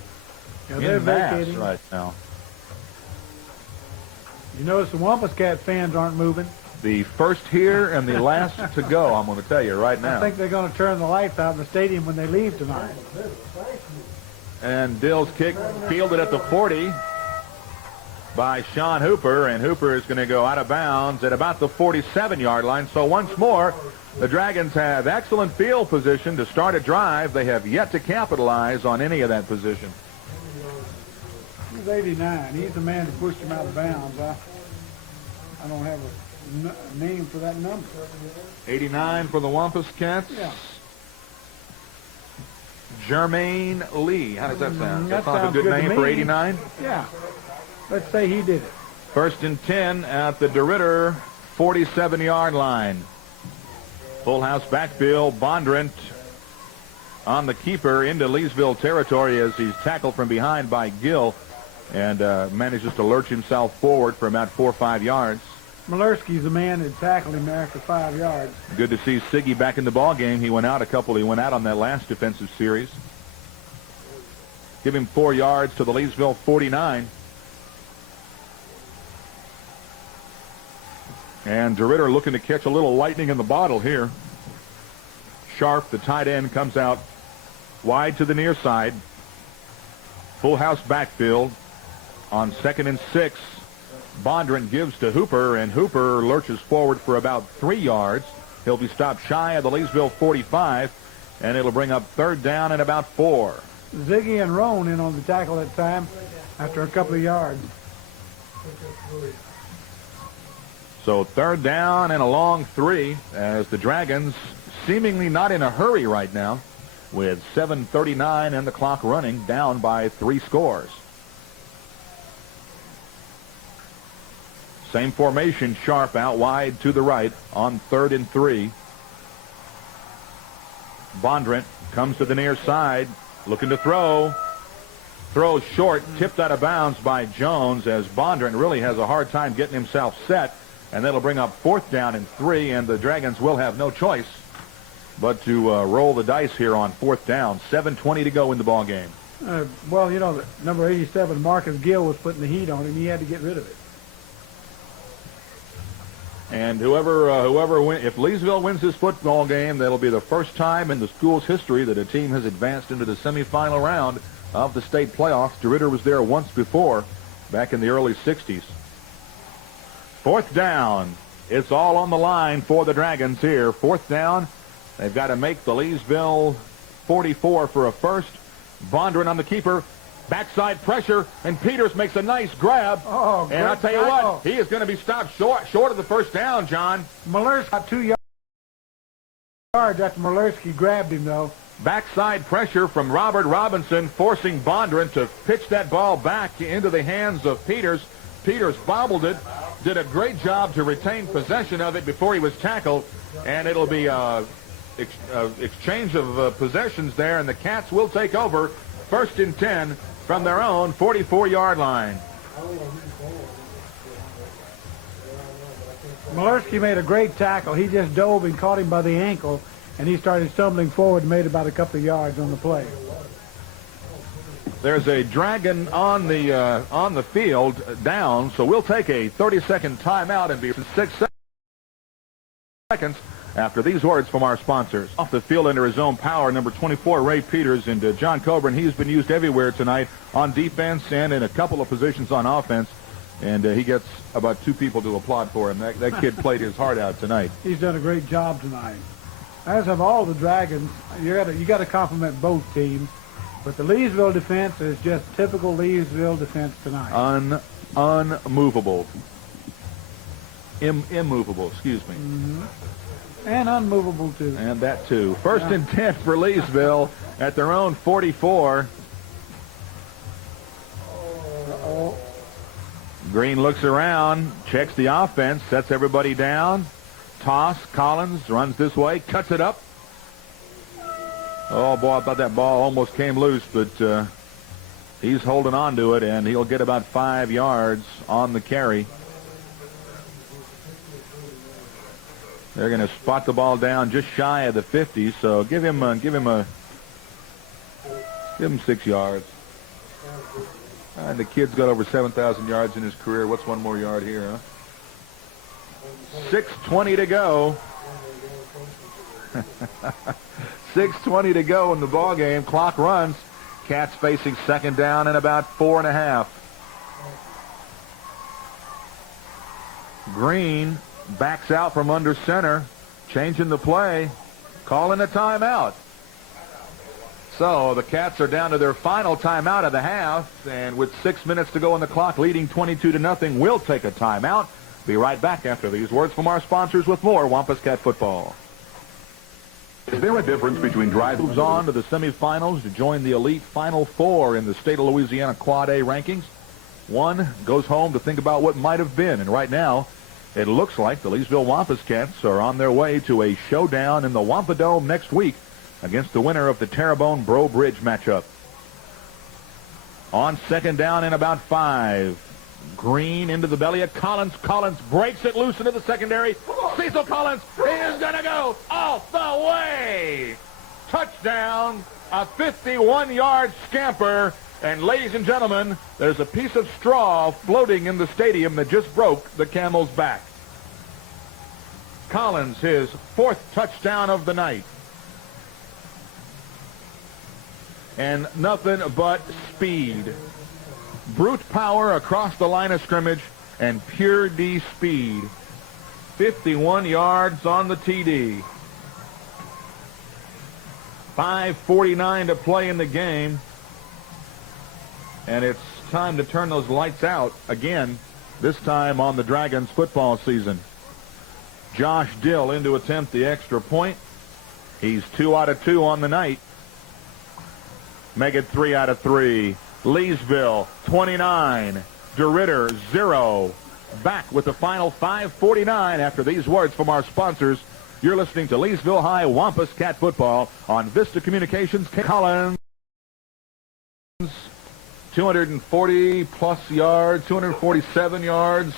in mass right now. You notice the Wampus Cat fans aren't moving. The first here and the last to go, I'm going to tell you right now. I think they're going to turn the lights out in the stadium when they leave tonight. And Dill's kick fielded at the 40 by Sean Hooper, and Hooper is going to go out of bounds at about the 47-yard line. So once more, the Dragons have excellent field position to start a drive. They have yet to capitalize on any of that position. He's 89. He's the man that pushed him out of bounds. I don't have a name for that number. 89 for the Wampus Cats. Yeah. Jermaine Lee. How does that sound? That sounds a good name for 89? Yeah. Let's say he did it. 1st and 10 at the DeRidder 47-yard line. Full house backfield. Bondurant on the keeper into Leesville territory as he's tackled from behind by Gill and manages to lurch himself forward for about 4 or 5 yards. Malerski's the man that tackled him after 5 yards. Good to see Siggy back in the ball game. He went out on that last defensive series. Give him 4 yards to the Leesville 49. And DeRidder looking to catch a little lightning in the bottle here. Sharp, the tight end, comes out wide to the near side. Full house backfield on 2nd and 6. Bondurant gives to Hooper, and Hooper lurches forward for about 3 yards. He'll be stopped shy of the Leesville 45, and it'll bring up 3rd down and about 4. Ziggy and Roan in on the tackle that time after a couple of yards. So 3rd down and a long 3 as the Dragons seemingly not in a hurry right now with 7:39 and the clock running, down by 3 scores. Same formation, Sharp out wide to the right on 3rd and 3. Bondurant comes to the near side, looking to throw. Throws short, tipped out of bounds by Jones as Bondurant really has a hard time getting himself set. And that'll bring up 4th down and 3, and the Dragons will have no choice but to roll the dice here on 4th down. 7:20 to go in the ball game. Well, you know, number 87, Marcus Gill, was putting the heat on him. He had to get rid of it. And whoever win, if Leesville wins this football game, that'll be the first time in the school's history that a team has advanced into the semifinal round of the state playoffs. DeRidder was there once before, back in the early 60s. 4th down. It's all on the line for the Dragons here. 4th down. They've got to make the Leesville 44 for a first. Bondurant on the keeper. Backside pressure, and Peters makes a nice grab. Oh, and I'll tell you what, he is going to be stopped short of the 1st down, John. Malersky got 2 yards after Malersky grabbed him, though. Backside pressure from Robert Robinson, forcing Bondurant to pitch that ball back into the hands of Peters. Peters bobbled it, did a great job to retain possession of it before he was tackled, and it'll be exchange of possessions there, and the Cats will take over 1st and 10 from their own 44-yard line. Malersky made a great tackle. He just dove and caught him by the ankle, and he started stumbling forward and made about a couple of yards on the play. There's a Dragon on the field down, so we'll take a 30-second timeout and be 6 seconds after these words from our sponsors. Off the field under his own power, number 24, Ray Peters, and John Coburn. He's been used everywhere tonight on defense and in a couple of positions on offense, and he gets about 2 people to applaud for him. That kid played his heart out tonight. He's done a great job tonight. As of all the Dragons, you got to compliment both teams, but the Leesville defense is just typical Leesville defense tonight. Unmovable. Immovable, excuse me. Mm-hmm. And unmovable, too. And that, too. 1st and 10 for Leesville at their own 44. Uh-oh. Green looks around, checks the offense, sets everybody down. Toss, Collins runs this way, cuts it up. Oh, boy, I thought that ball almost came loose, but he's holding on to it, and he'll get about 5 yards on the carry. They're going to spot the ball down just shy of the 50, so give him 6 yards. And the kid's got over 7,000 yards in his career. What's 1 more yard here, huh? 6:20 to go. 6:20 to go in the ball game. Clock runs. Cats facing 2nd down and about 4.5. Green backs out from under center, changing the play, calling a timeout. So the Cats are down to their final timeout of the half, and with 6 minutes to go on the clock, leading 22-0, we'll take a timeout. Be right back after these words from our sponsors with more Wampus Cat football. Is there a difference between moves on to the semifinals to join the elite Final Four in the state of Louisiana Quad A rankings? One goes home to think about what might have been, and right now, it looks like the Leesville Wampus Cats are on their way to a showdown in the Wampadome next week against the winner of the Terrebonne Breaux Bridge matchup. On 2nd down and about 5. Green into the belly of Collins. Collins breaks it loose into the secondary. Cecil Collins is going to go off the way. Touchdown, a 51-yard scamper. And ladies and gentlemen, there's a piece of straw floating in the stadium that just broke the camel's back. Collins his 4th touchdown of the night. And nothing but speed. Brute power across the line of scrimmage and pure D speed. 51 yards on the TD. 5:49 to play in the game. And it's time to turn those lights out again, this time on the Dragons football season. Josh Dill in to attempt the extra point. He's 2 out of 2 on the night. Make it 3 out of 3. Leesville 29. DeRidder 0. Back with the final 5:49 after these words from our sponsors. You're listening to Leesville High Wampus Cat Football on Vista Communications. Collins, 240 plus yards, 247 yards,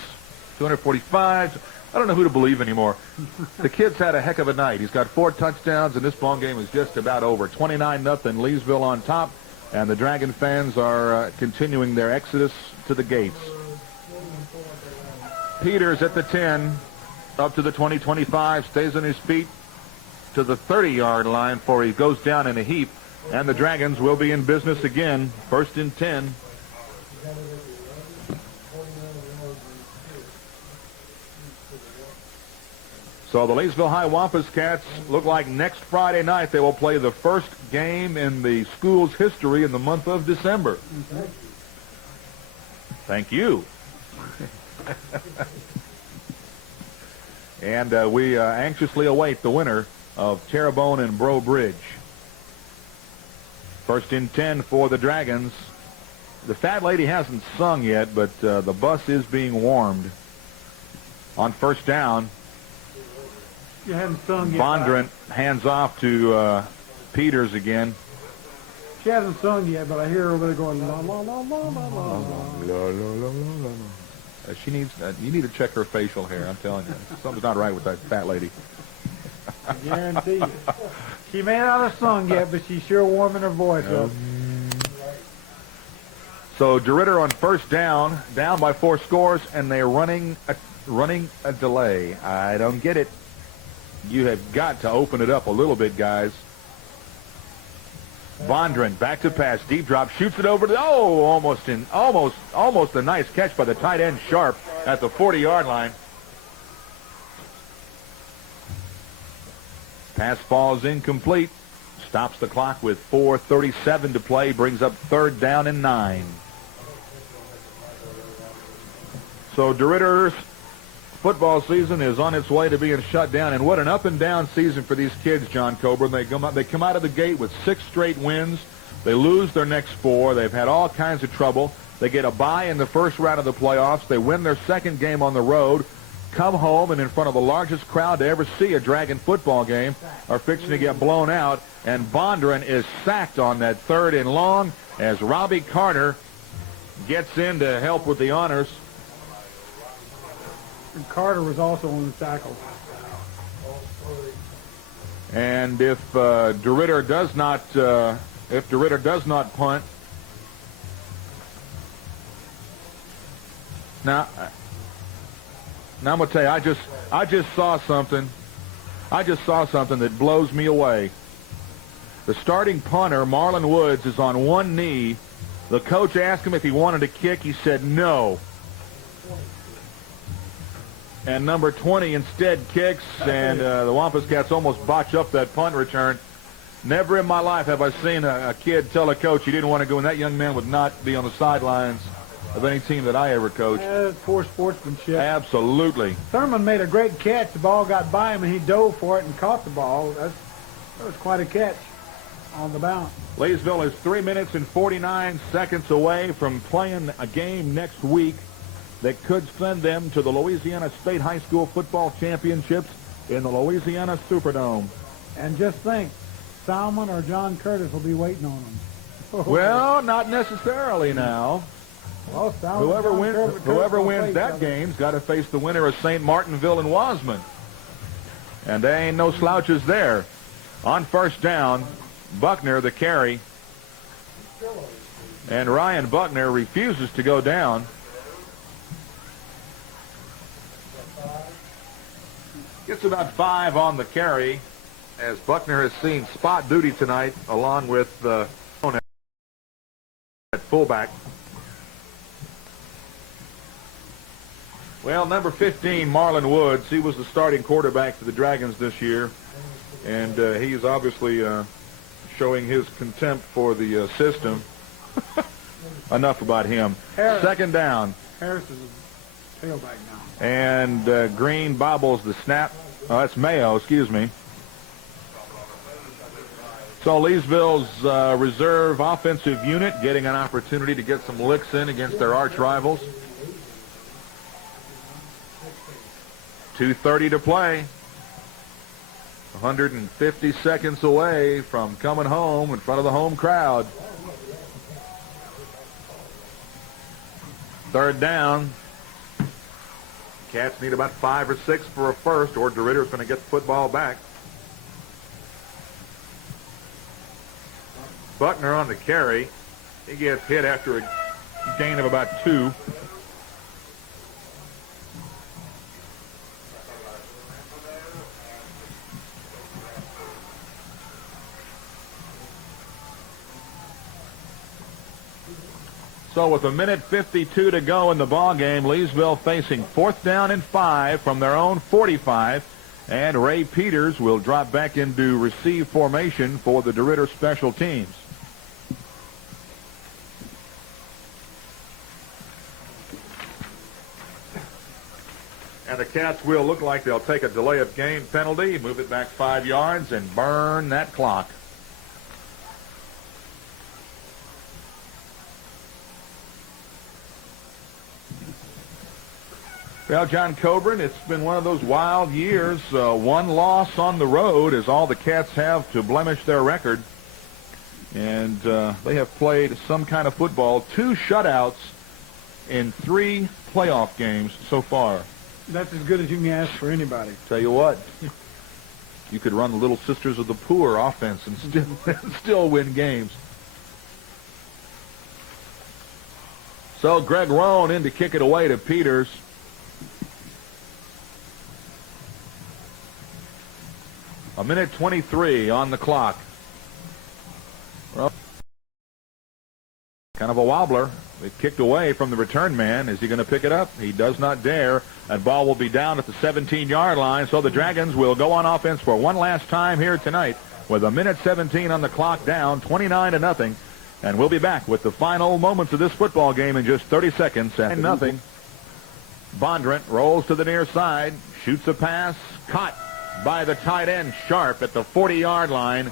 245. I don't know who to believe anymore. The kid's had a heck of a night. He's got 4 touchdowns, and this ball game is just about over. 29-0, Leesville on top, and the Dragon fans are continuing their exodus to the gates. Peters at the 10, up to the 20-25, stays on his feet to the 30-yard line before he goes down in a heap, and the Dragons will be in business again. 1st and 10. So the Leesville High Wampus Cats look like next Friday night they will play the first game in the school's history in the month of December. Thank you. And we anxiously await the winner of Terrebonne and Breaux Bridge. 1st and 10 for the Dragons. The fat lady hasn't sung yet, but the bus is being warmed. On 1st down, You hadn't sung yet. Bondurant hands off to Peters again. She hasn't sung yet, but I hear her over there going, la, la, la, la, la, la, la. She needs. You need to check her facial hair. I'm telling you, something's not right with that fat lady. I guarantee you. She may not have sung yet, but she's sure warming her voice up. So DeRidder on 1st down, down by 4 scores, and they're running a delay. I don't get it. You have got to open it up a little bit, guys. Bondurant back to pass, deep drop, shoots it over to almost a nice catch by the tight end Sharp at the 40-yard line. Pass falls incomplete. Stops the clock with 4:37 to play. Brings up 3rd down and 9. So DeRidder's football season is on its way to being shut down, and what an up and down season for these kids, John Coburn. They come out of the gate with 6 straight wins. They lose their next 4. They've had all kinds of trouble. They get a bye in the first round of the playoffs. They win their 2nd game on the road, come home, and in front of the largest crowd to ever see a Dragon football game, are fixing to get blown out, and Bondurant is sacked on that 3rd and long as Robbie Carter gets in to help with the honors. And Carter was also on the tackle. And if DeRidder does not punt, now I'm gonna tell you, I just saw something that blows me away. The starting punter, Marlon Woods, is on one knee. The coach asked him if he wanted to kick. He said no. And number 20 instead kicks, and the Wampus Cats almost botch up that punt return. Never in my life have I seen a kid tell a coach he didn't want to go, and that young man would not be on the sidelines of any team that I ever coached. Poor sportsmanship. Absolutely. Thurman made a great catch. The ball got by him, and he dove for it and caught the ball. That was quite a catch on the bounce. Leesville is 3 minutes and 49 seconds away from playing a game next week that could send them to the Louisiana State High School Football Championships in the Louisiana Superdome. And just think, Salmon or John Curtis will be waiting on them. Well, not necessarily now. Well, Salmon, Whoever wins that game's got to face the winner of St. Martinville and Wasman. And there ain't no slouches there. On 1st down, Buckner, the carry. And Ryan Buckner refuses to go down. Gets about 5 on the carry, as Buckner has seen spot duty tonight, along with at fullback. Well, number 15, Marlon Woods, he was the starting quarterback for the Dragons this year, and he is obviously showing his contempt for the system. Enough about him. Harris. Second down. Harris is a tailback now. And Green bobbles the snap. Oh, that's Mayo, excuse me. So Leesville's reserve offensive unit getting an opportunity to get some licks in against their arch rivals. 2:30 to play. 150 seconds away from coming home in front of the home crowd. Third down. Cats need about 5 or 6 for a first, or DeRidder's going to get the football back. Buckner on the carry. He gets hit after a gain of about 2. So with 1:52 to go in the ball game, Leesville facing 4th down and 5 from their own 45, and Ray Peters will drop back into receive formation for the DeRidder special teams. And the Cats will look like they'll take a delay of game penalty, move it back 5 yards, and burn that clock. Well, John Coburn, it's been one of those wild years. One loss on the road is all the Cats have to blemish their record. And they have played some kind of football. 2 shutouts in 3 playoff games so far. That's as good as you can ask for anybody. Tell you what, you could run the Little Sisters of the Poor offense and still win games. So Greg Roan in to kick it away to Peters. A 1:23 on the clock. Well, kind of a wobbler. They kicked away from the return man. Is he going to pick it up? He does not dare. That ball will be down at the 17-yard line, so the Dragons will go on offense for one last time here tonight with 1:17 on the clock, down 29-0. And we'll be back with the final moments of this football game in just 30 seconds at 0. Bondurant rolls to the near side, shoots a pass, caught by the tight end Sharp at the 40-yard line.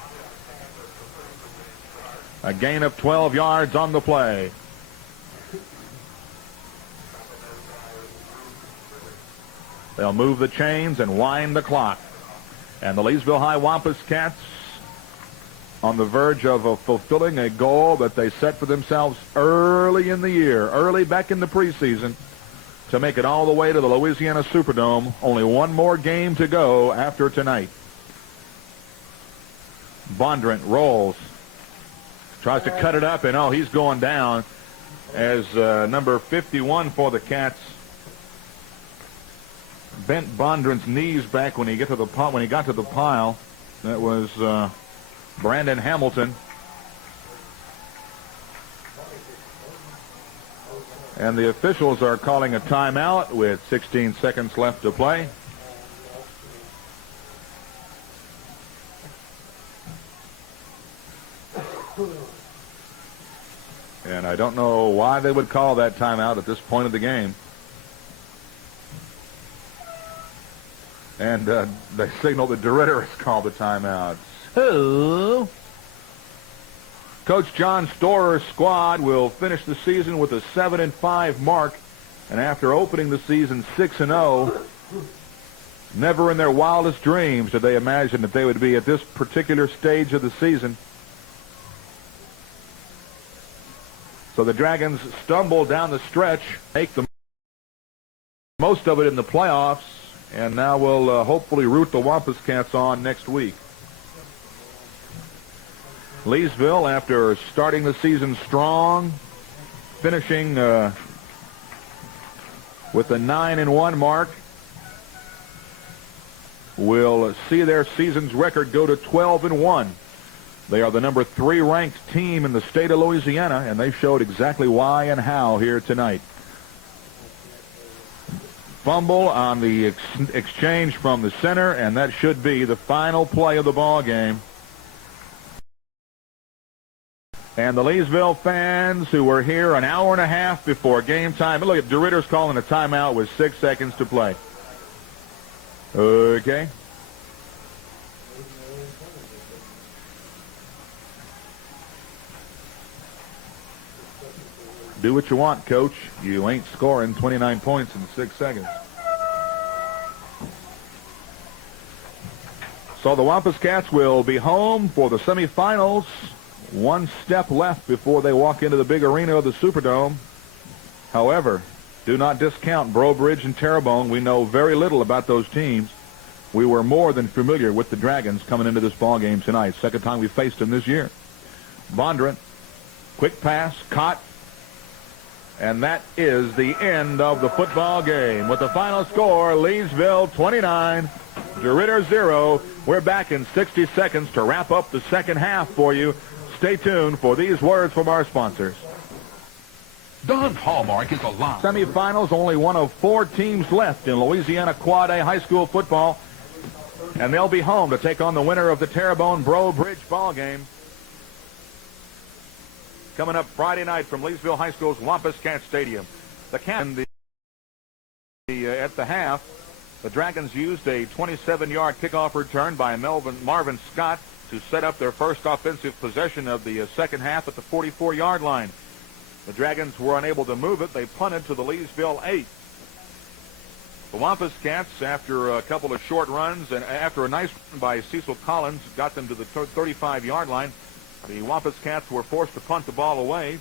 A gain of 12 yards on the play. They'll move the chains and wind the clock. And the Leesville High Wampus Cats on the verge of fulfilling a goal that they set for themselves early in the year, early back in the preseason, to make it all the way to the Louisiana Superdome. Only one more game to go after tonight. Bondurant rolls. Tries to cut it up, and he's going down as number 51 for the Cats bent Bondurant's knees back when he got to the pile. That was Brandon Hamilton. And the officials are calling a timeout with 16 seconds left to play. And I don't know why they would call that timeout at this point of the game. And they signal that DeRidder has called the timeout. So, Coach John Storer's squad will finish the season with a 7-5 mark, and after opening the season 6-0, never in their wildest dreams did they imagine that they would be at this particular stage of the season. So the Dragons stumble down the stretch, make the most of it in the playoffs, and now we'll hopefully root the Wampus Cats on next week. Leesville, after starting the season strong, finishing with a 9-1 mark, will see their season's record go to 12-1. They are the number 3 ranked team in the state of Louisiana, and they showed exactly why and how here tonight. Fumble on the exchange from the center, and that should be the final play of the ball game. And the Leesville fans who were here an hour and a half before game time. Look at DeRidder's calling a timeout with 6 seconds to play. Okay. Do what you want, Coach. You ain't scoring 29 points in 6 seconds. So the Wampus Cats will be home for the semifinals. 1 step left before they walk into the big arena of the Superdome. However, do not discount Breaux Bridge and Terrebonne. We know very little about those teams. We were more than familiar with the Dragons coming into this ball game tonight. Second time we faced them this year. Bondurant, quick pass, caught. And that is the end of the football game. With the final score, Leesville 29, DeRidder 0. We're back in 60 seconds to wrap up the second half for you. Stay tuned for these words from our sponsors. Don's Hallmark is alive. Semifinals, only one of 4 teams left in Louisiana Quad A high school football. And they'll be home to take on the winner of the Terrebonne-Breaux Bridge ball game. Coming up Friday night from Leesville High School's Wampus Cat Stadium. At the half, the Dragons used a 27-yard kickoff return by Marvin Scott to set up their first offensive possession of the second half at the 44-yard line. The Dragons were unable to move it. They punted to the Leesville 8. The Wampus Cats, after a couple of short runs and after a nice run by Cecil Collins, got them to the 35-yard line. The Wampus Cats were forced to punt the ball away.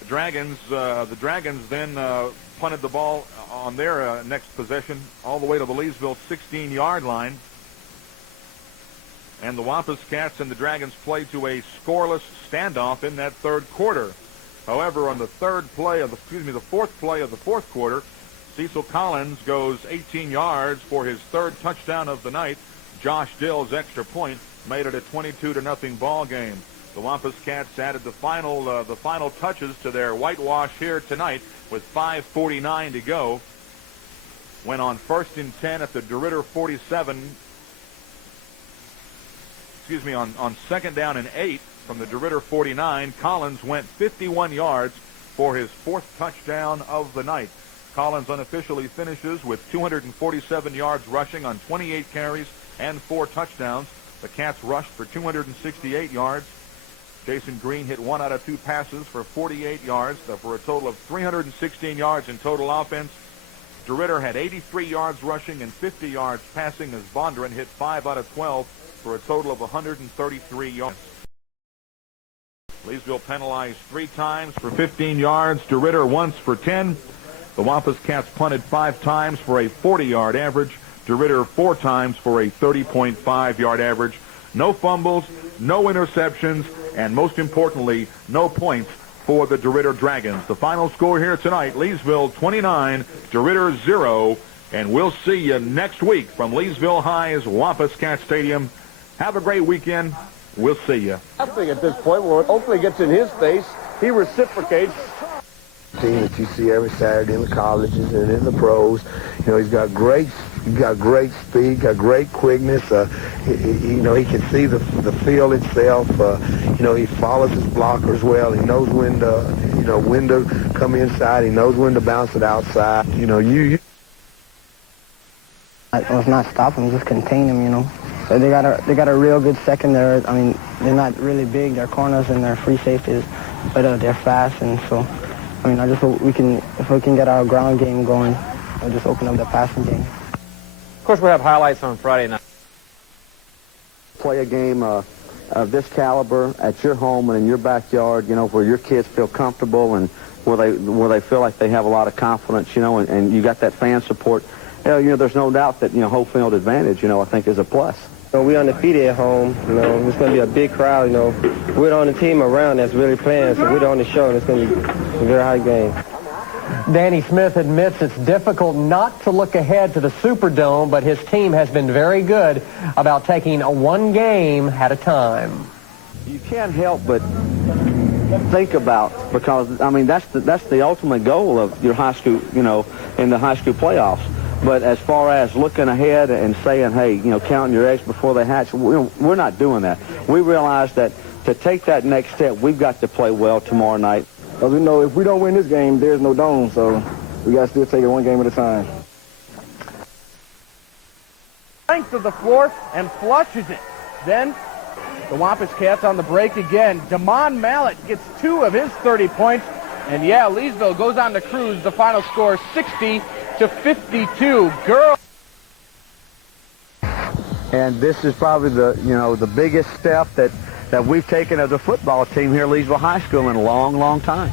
The Dragons then punted the ball on their next possession all the way to the Leesville 16-yard line. And the Wampus Cats and the Dragons played to a scoreless standoff in that third quarter. However, on the fourth play of the fourth quarter, Cecil Collins goes 18 yards for his third touchdown of the night. Josh Dill's extra point made it a 22-0 ball game. The Wampus Cats added the final touches to their whitewash here tonight with 5:49 to go. When on 1st and 10 at the DeRidder 47. On 2nd down and 8 from the DeRidder 49, Collins went 51 yards for his 4th touchdown of the night. Collins unofficially finishes with 247 yards rushing on 28 carries and 4 touchdowns. The Cats rushed for 268 yards. Jason Green hit 1 out of 2 passes for 48 yards, for a total of 316 yards in total offense. DeRidder had 83 yards rushing and 50 yards passing as Bondurant hit 5 out of 12 for a total of 133 yards. Leesville penalized 3 times for 15 yards. DeRidder once for 10. The Wampus Cats punted 5 times for a 40-yard average. DeRidder 4 times for a 30.5-yard average. No fumbles, no interceptions, and most importantly, no points for the DeRidder Dragons. The final score here tonight, Leesville 29, DeRidder 0, and we'll see you next week from Leesville High's Wampus Cat Stadium. Have a great weekend. We'll see you. I think at this point, when hopefully gets in his face, he reciprocates. Team that you see every Saturday in the colleges and in the pros. You know, he's got great speed, got great quickness. He can see the field itself. He follows his blockers well. He knows when to come inside. He knows when to bounce it outside. Let's not stop him, just contain him, So they got a real good secondary. I mean, they're not really big. They're corners and they're free safeties, but they're fast, and so. I mean, I just hope if we can get our ground game going, we'll just open up the passing game. Of course, we'll have highlights on Friday night. Play a game of this caliber at your home and in your backyard, where your kids feel comfortable and where they feel like they have a lot of confidence, and you got that fan support. There's no doubt that, home field advantage, I think is a plus. We undefeated at home. It's going to be a big crowd. We're the only team around that's really playing, so we're the only show, and it's going to be a very high game. Danny Smith admits it's difficult not to look ahead to the Superdome, but his team has been very good about taking one game at a time. You can't help but think about, because I mean that's the ultimate goal of your high school, you know, in the high school playoffs. But as far as looking ahead and saying, hey, you know, counting your eggs before they hatch, we're not doing that. We realize that to take that next step, we've got to play well tomorrow night. Because we know if we don't win this game, there's no dome, so we got to still take it one game at a time. Length of the floor and flushes it. Then the Wampus Cats on the break again. Damon Mallett gets 2 of his 30 points. And yeah, Leesville goes on to cruise. The final score 60-52. Girls. And this is probably the biggest step that we've taken as a football team here at Leesville High School in a long, long time.